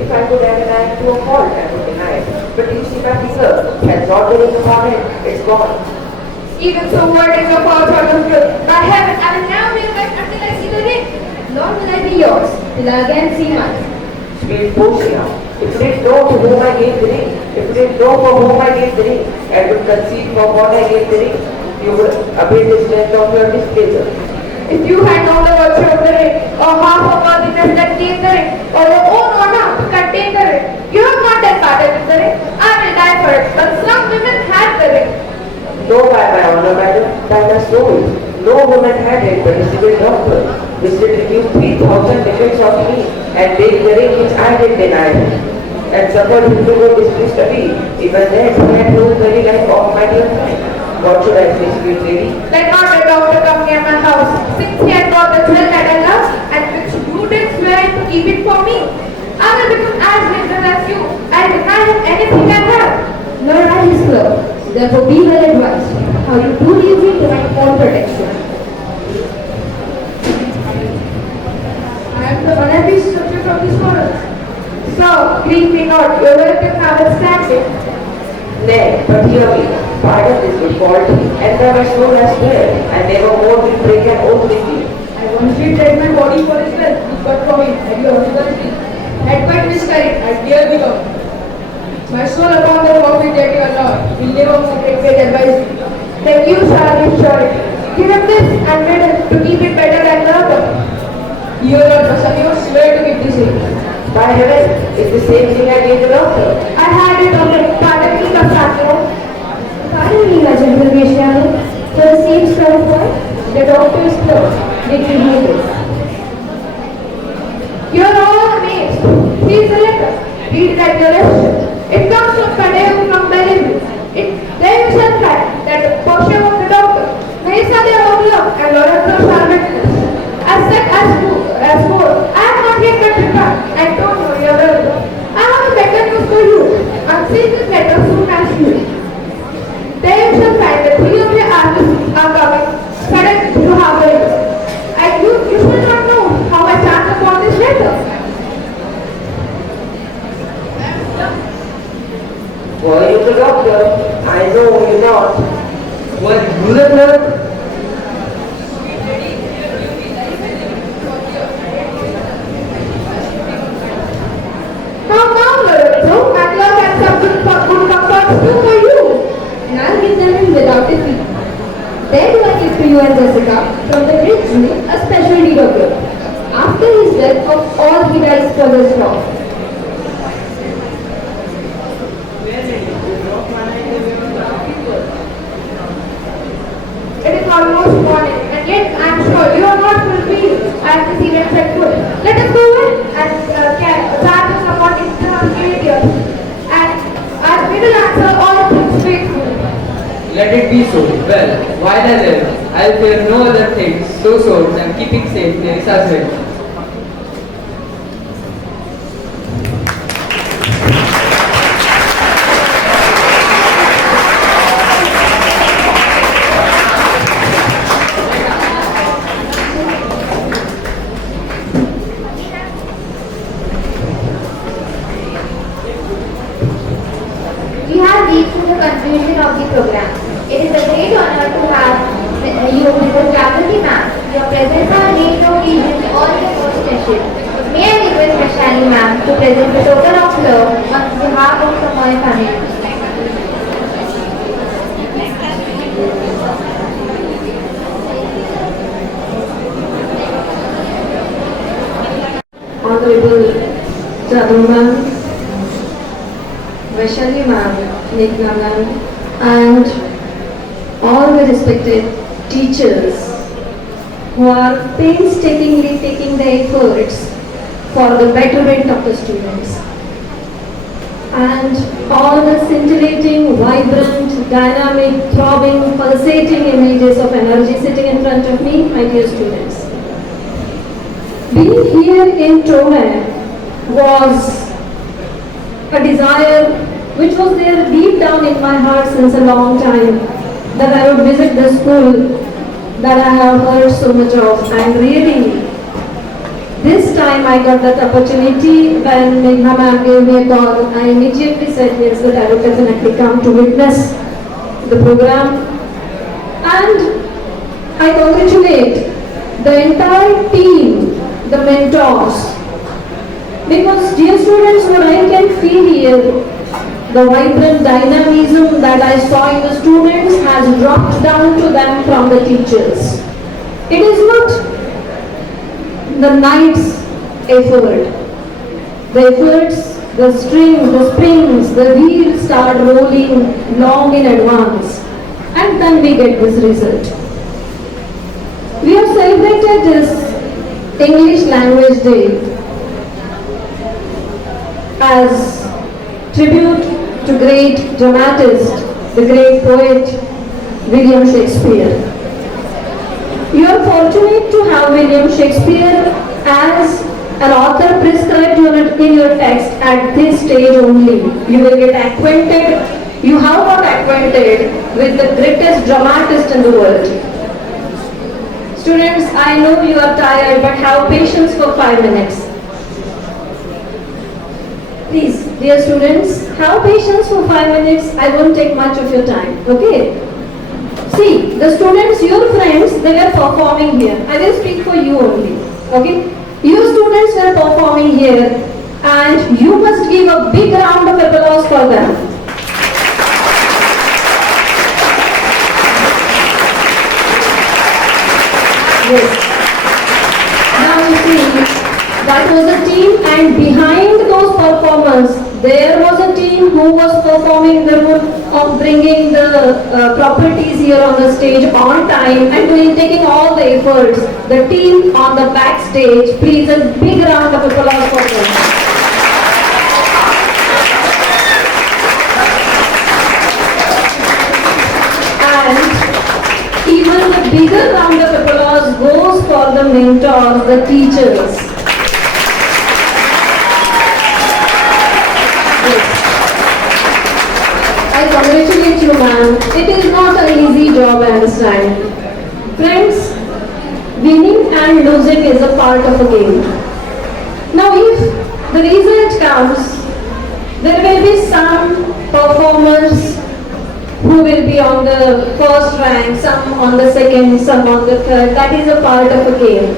If I could add an eye to a fault, I would deny it. But you see my finger, has not the ring upon it, it's gone. Even so, what is your fault out of good? By heaven, I will never be back until I see the ring. Nor will I be yours, till I again see mine. Sweet Portia, if you didn't know to whom I gave the ring, if you didn't know for whom I gave the ring, and would concede for what I gave the ring, you would abate the strength of your displeasure. If you had known the virtue of the ring, or half of worthiness that gave the ring, or your own honor to contain the ring, you have not done battle with the ring. I will die for it, but some women had the ring. No, by my honor, madam, by my soul, no woman had it but a civil doctor. This did refuse 3,000 ducats of me, and take the ring which I did deny him, and suffered him to go displeased to me. Even then, he had no very life of my dear friend. What should I say, sweet lady? Let not the doctor come near my house, since he had got the jewel that I love, and which you did swear to keep it for me. I will become as miserable as you. I deny him anything I have. Nor I his clerk. Therefore be well advised how you do leave me to my own protection. I am the unhappy subject of this quarrel. So, grieve me not, your welcome notwithstanding. Nay, but hear me. Pardon this good fault, and by my soul I swear, I never more will break an oath with you. I once did trade my body for his wealth, but from him, at your authority. Had quite miscarried, I dare become. My soul upon the coffee that you alone will never move it with advice. Then you shall be sure. Give him this and bid him to keep it better than the other. You, Lord Bassanio, swear to keep this in. By heaven, it's the same thing I gave the doctor. I had it on the pardon me, Casket. Pardon me, my gentle Gratiano, for the same sort of word, the doctor is close. Did you hear this? You are all amazed. See the letter. Read it at your leisure. It comes from Cadeo from Venice. There you shall find that Portia was the doctor. Nerissa their own love, and Lorenzo shall witness. As said as more, I have not yet met replied, and don't know your brother. I have a better news for you, and see this letter soon as you. There you shall find that 3 of your artists are coming, spread to harbor you. And you shall not know how I chance upon this letter. Were you the doctor? I know you're not. Were you the clerk? Now, Lorenzo, at last I have some good comforts too for you. And I'll give them in without a fee. Then do I give to you and Jessica from the great Jew a special deed of gift. After his death of all he dies for this law. It is almost morning, and yet I am sure you are not fulfilled as this event set good. Let us go in and charge us upon internal behavior, and we will answer all things faithfully. Let it be so. Well, while I live, I'll fear no other things so than keeping safe Nerissa's will. We have reached to the conclusion of the program. It is a great honor to have you, Mrs. Jagrati ma'am. Your presence on made no occasion all the more special. May I request Ms. Shani ma'am to present a token of love on behalf of the Tomoae family. Honorable Jadru ma'am, Vaishali ma'am, Nikna ma'am, and all the respected teachers who are painstakingly taking the efforts for the betterment of the students. And all the scintillating, vibrant, dynamic, throbbing, pulsating images of energy sitting in front of me, my dear students. Being here in Tomoae was a desire which was there deep down in my heart since a long time, that I would visit the school that I have heard so much of. And really, this time I got that opportunity when Megha ma'am gave me a call. I immediately said yes, that I would definitely come to witness the program. And I congratulate the entire team, the mentors, because dear students, what I can feel here, the vibrant dynamism that I saw in the students has dropped down to them from the teachers. It is not the night's effort. The efforts, the strings, the springs, the wheels start rolling long in advance, and then we get this result. We have celebrated this English Language Day as tribute to great dramatist, the great poet, William Shakespeare. You are fortunate to have William Shakespeare as an author prescribed in your text at this stage only. You will get acquainted, you have got acquainted with the greatest dramatist in the world. Students, I know you are tired, but have patience for 5 minutes. Please, dear students, have patience for 5 minutes. I won't take much of your time, okay? See, the students, your friends, they were performing here. I will speak for you only, okay? You students were performing here And you must give a big round of applause for them. Yes. Now you see, that was a team, and behind those performers, there was a team who was performing the role of bringing the properties here on the stage on time and taking all the efforts. The team on the backstage, please a big round of applause for them. Even a bigger round of applause goes for the mentors, the teachers. Yes. I congratulate you, ma'am. It is not an easy job, I understand. Friends, winning and losing is a part of a game. Now, if the result comes, there will be some performers who will be on the first rank, some on the second, some on the third. That is a part of a game.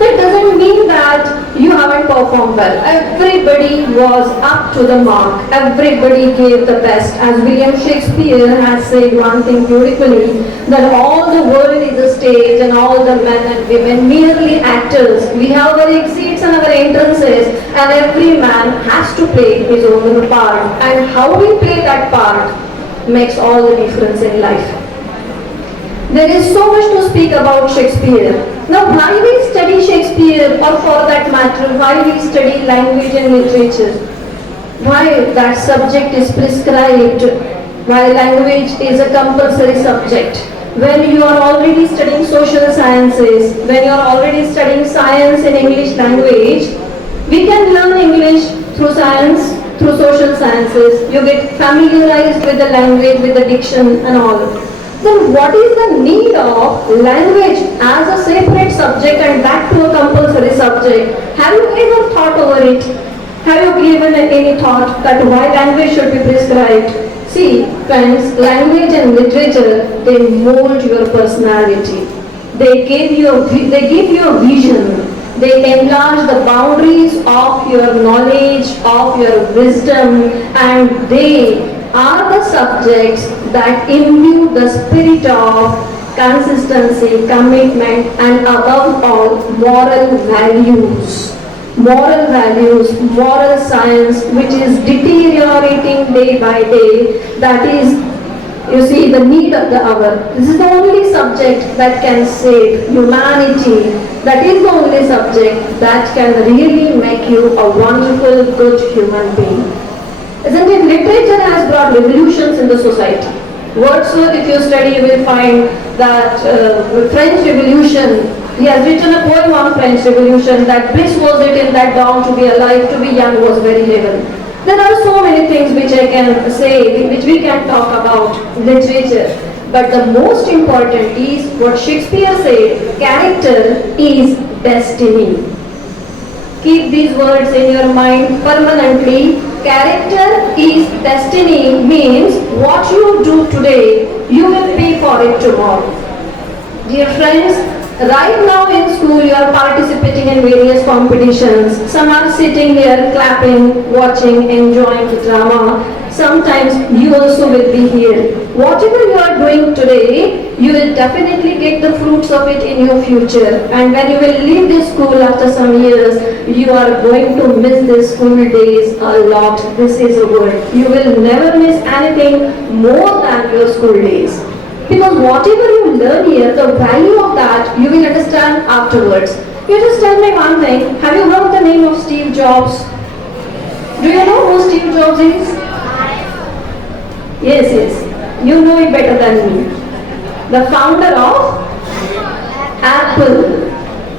That doesn't mean that you haven't performed well. Everybody was up to the mark. Everybody gave the best. As William Shakespeare has said one thing beautifully, that all the world is a stage and all the men and women merely actors. We have our exits and our entrances, and every man has to play his own part. And how we play that part makes all the difference in life. There is so much to speak about Shakespeare. Now, why we study Shakespeare, or for that matter, why we study language and literature? Why that subject is prescribed? Why language is a compulsory subject? When you are already studying social sciences, when you are already studying science in English language, we can learn English through science, through social sciences. You get familiarized with the language, with the diction and all. Then what is the need of language as a separate subject and back to a compulsory subject? Have you ever thought over it? Have you given any thought that why language should be prescribed? See, friends, language and literature, they mold your personality. They give you a vision. They enlarge the boundaries of your knowledge, of your wisdom, and they are the subjects that imbue the spirit of consistency, commitment, and above all, moral values. Moral values, moral science, which is deteriorating day by day. That is, you see, the need of the hour. This is the only subject that can save humanity. That is the only subject that can really make you a wonderful, good human being. Isn't it? Literature has brought revolutions in the society. Wordsworth, if you study, you will find that French Revolution, he has written a poem on French Revolution, that bliss was it in that dawn to be alive, to be young was very heaven. There are so many things which I can say, which we can talk about literature. But the most important is what Shakespeare said, character is destiny. Keep these words in your mind permanently. Character is destiny means what you do today, you will pay for it tomorrow. Dear friends, right now in school you are participating in various competitions. Some are sitting here clapping, watching, enjoying the drama. Sometimes you also will be here. Whatever you are doing today, you will definitely get the fruits of it in your future. And when you will leave this school after some years, you are going to miss these school days a lot. This is a word. You will never miss anything more than your school days. Because whatever you learn here, the value of that, you will understand afterwards. You just tell me one thing. Have you heard the name of Steve Jobs? Do you know who Steve Jobs is? Yes. You know it better than me. The founder of Apple.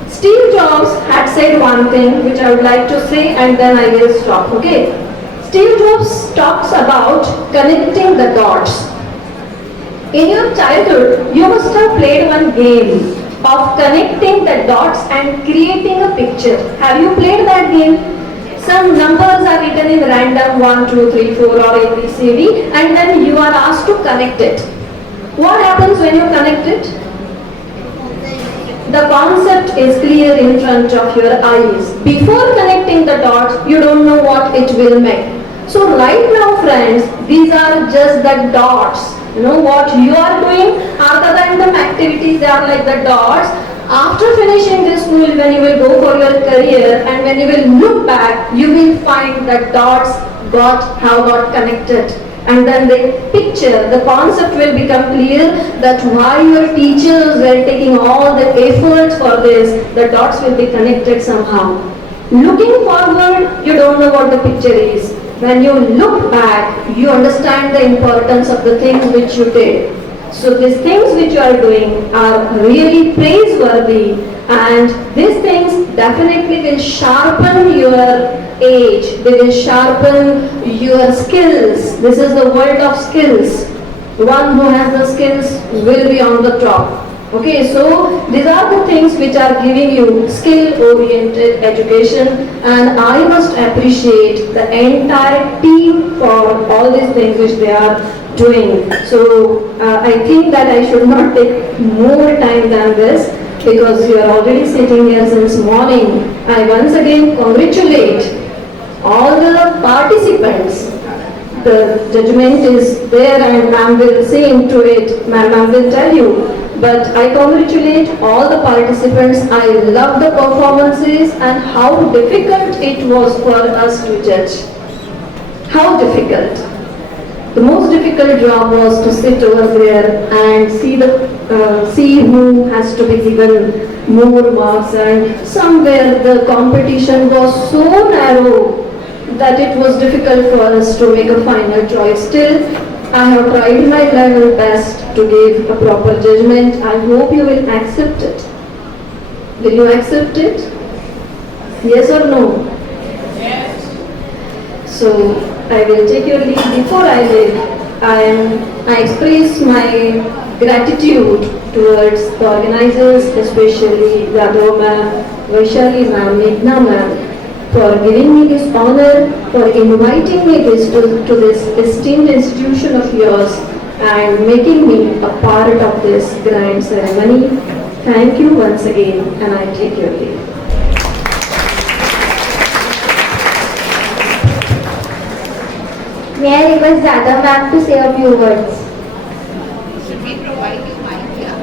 Steve Jobs had said one thing which I would like to say and then I will stop, okay? Steve Jobs talks about connecting the dots. In your childhood, you must have played one game of connecting the dots and creating a picture. Have you played that game? Some numbers are written in random 1, 2, 3, 4 or ABCD and then you are asked to connect it. What happens when you connect it? the concept is clear in front of your eyes. Before connecting the dots, you don't know what it will make. So right now friends, these are just the dots. You know what you are doing, other than the activities, they are like the dots. After finishing this school, when you will go for your career and when you will look back, you will find that dots have got connected. And then the picture, the concept will become clear that why your teachers were taking all the efforts for this, the dots will be connected somehow. Looking forward, you don't know what the picture is. When you look back, you understand the importance of the things which you did. So these things which you are doing are really praiseworthy, and these things definitely will sharpen your edge, they will sharpen your skills. This is the world of skills. One who has the skills will be on the top. Okay, so these are the things which are giving you skill-oriented education, and I must appreciate the entire team for all these things which they are doing. So I think that I should not take more time than this, because you are already sitting here since morning. I once again congratulate all the participants. The judgment is there and ma'am will see into it, ma'am will tell you. But I congratulate all the participants. I love the performances and how difficult it was for us to judge. How difficult. The most difficult job was to sit over there and see who has to be given more marks, and somewhere the competition was so narrow that it was difficult for us to make a final choice. Still, I have tried my level best to give a proper judgment. I hope you will accept it. Will you accept it? Yes or no? Yes. So I will take your leave. Before I leave, I express my gratitude towards the organizers, especially Yadav ma'am, Vaishali ma'am, Meghna ma'am, for giving me this honor, for inviting me to this esteemed institution of yours and making me a part of this grand ceremony. Thank you once again, and I take your leave. May I request Yadav ma'am to say a few words? Should we provide you mic here?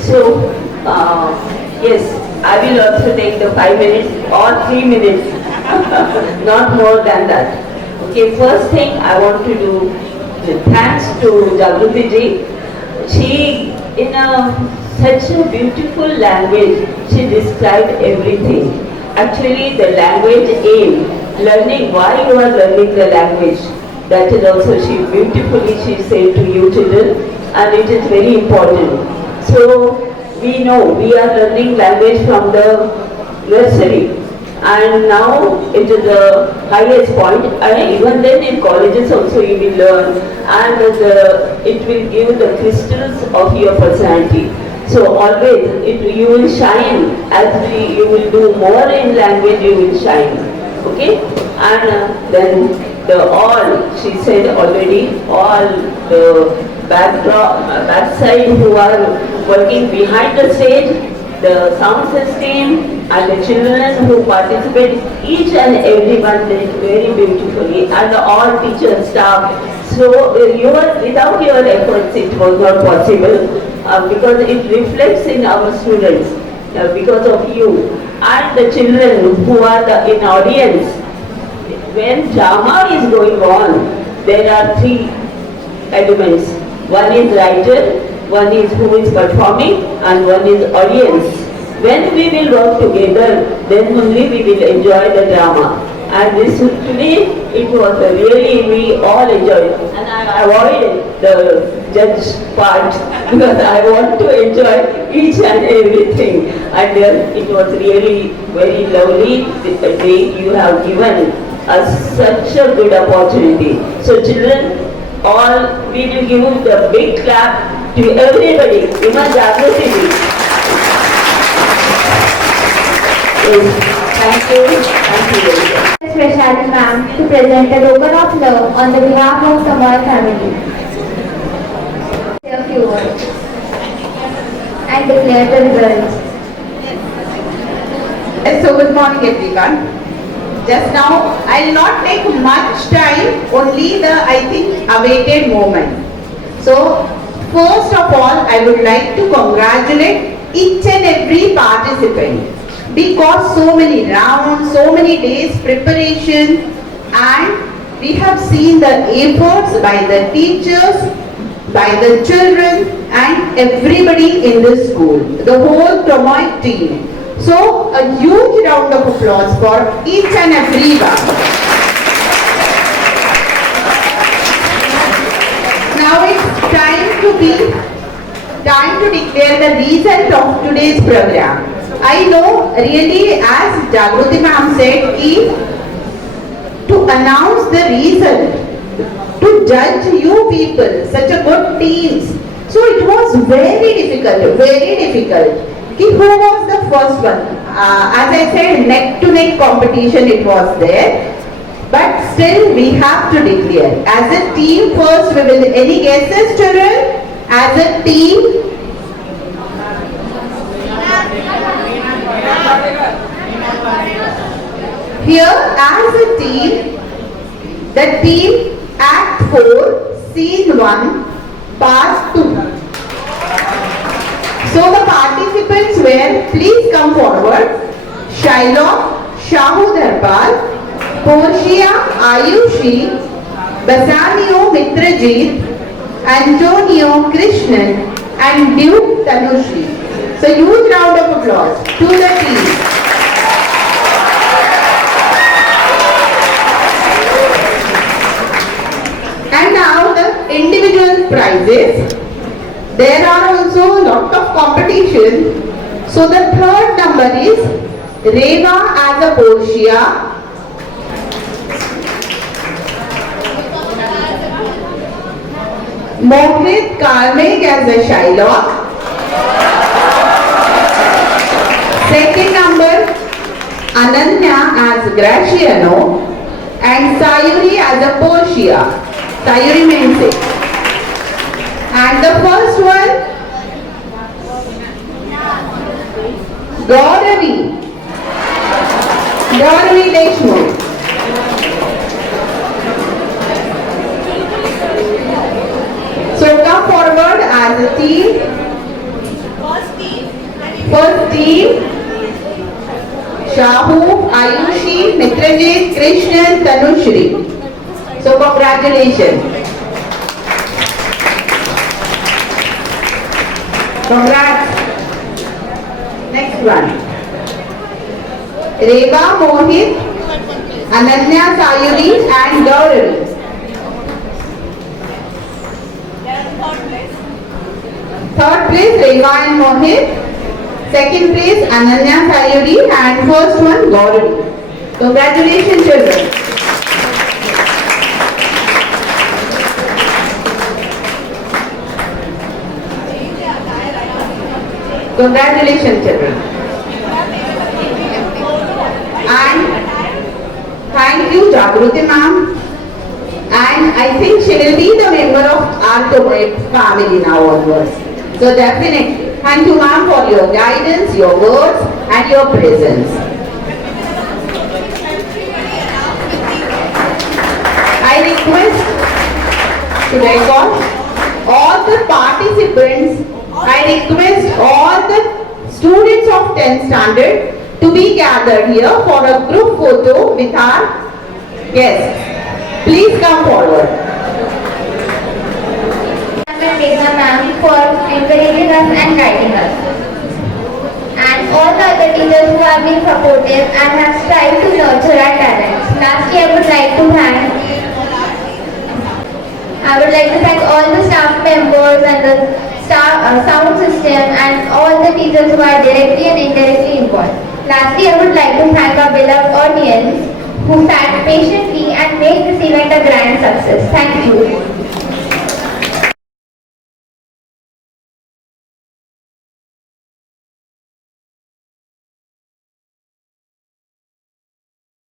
So, yes, I will also take the 5 minutes or 3 minutes, not more than that. Okay, first thing I want to do, thanks to Jagruti ji. She, in such a beautiful language, she described everything. Actually, the language aim, learning why you are learning the language, that is also she beautifully she said to you children, and it is very important. So, we know we are learning language from the nursery, and now it is the highest point, and even then in colleges also you will learn, and it will give the crystals of your personality. So always you will shine, as you will do more in language, you will shine. Okay, and then she said already, all the backside who are working behind the stage, the sound system and the children who participate, each and everyone did very beautifully, and all teachers, staff. So without your efforts it was not possible, because it reflects in our students because of you and the children who are in audience. When drama is going on, there are 3 elements. One is writer, one is who is performing, and one is audience. When we will work together, then only we will enjoy the drama. And today, it was really, we all enjoyed. And I avoided the judge part because I want to enjoy each and everything. And it was really very lovely the day you have given us such a good opportunity. So children, all we will give the big clap to everybody, even Jagruti. Thank you. Thank you very much. Vaishali ma'am to present a token of love on the behalf of Tomoae family. Say a few words. I declare the results. So good morning everyone. Just now, I'll not take much time, only the, I think, awaited moment. So, first of all, I would like to congratulate each and every participant because so many rounds, so many days preparation, and we have seen the efforts by the teachers, by the children, and everybody in the school, the whole Tomoae team. So, a huge round of applause for each and every one. Now it's time to declare the result of today's program. I know really, as Jagruti ma'am said, to announce the result, to judge you people, such a good teams. So it was very difficult, very difficult. Who was the first one? As I said, neck to neck competition it was there. But still we have to declare. As a team first, we will, any guesses children? As a team? Here as a team, the team Act 4, Scene 1, Part 2. So the participants were, please come forward, Shylock, Shahu Dharpal, Portia, Ayushi, Bassanio Mitrajit, Antonio Krishnan, and Duke Tanushri. So huge round of applause to the team. And now the individual prizes. There are also a lot of competition. So the third number is Reva as a Portia, Mohit Karmik as a Shylock. Second number Ananya as Gratiano and Sayuri as a Portia. Sayuri Mense. And the first one, Gauravi Deshmukh. So come forward as a team. First team, Shahu, Ayushi, Mitrajit, Krishnan, Tanushri. So congratulations. Congrats. Next one. Reva, Mohit, Ananya, Sayuri and Gauravi. Third place Reva and Mohit. Second place Ananya, Sayuri and first one Gauravi. Congratulations children. Congratulations children. And thank you Jagruti ma'am. And I think she will be the member of our Tomoae family now onwards. So definitely, thank you ma'am for your guidance, your words and your presence. I request, should I call, all the participants, I request all the students of 10th standard to be gathered here for a group photo with our guests. Please come forward. Ma'am for encouraging us and guiding us. And all the other teachers who have been supportive and have strived to nurture our talents. Lastly, I would like to thank all the staff members and the sound system and all the teachers who are directly and indirectly involved. Lastly, I would like to thank our beloved audience who sat patiently and made this event a grand success. Thank you.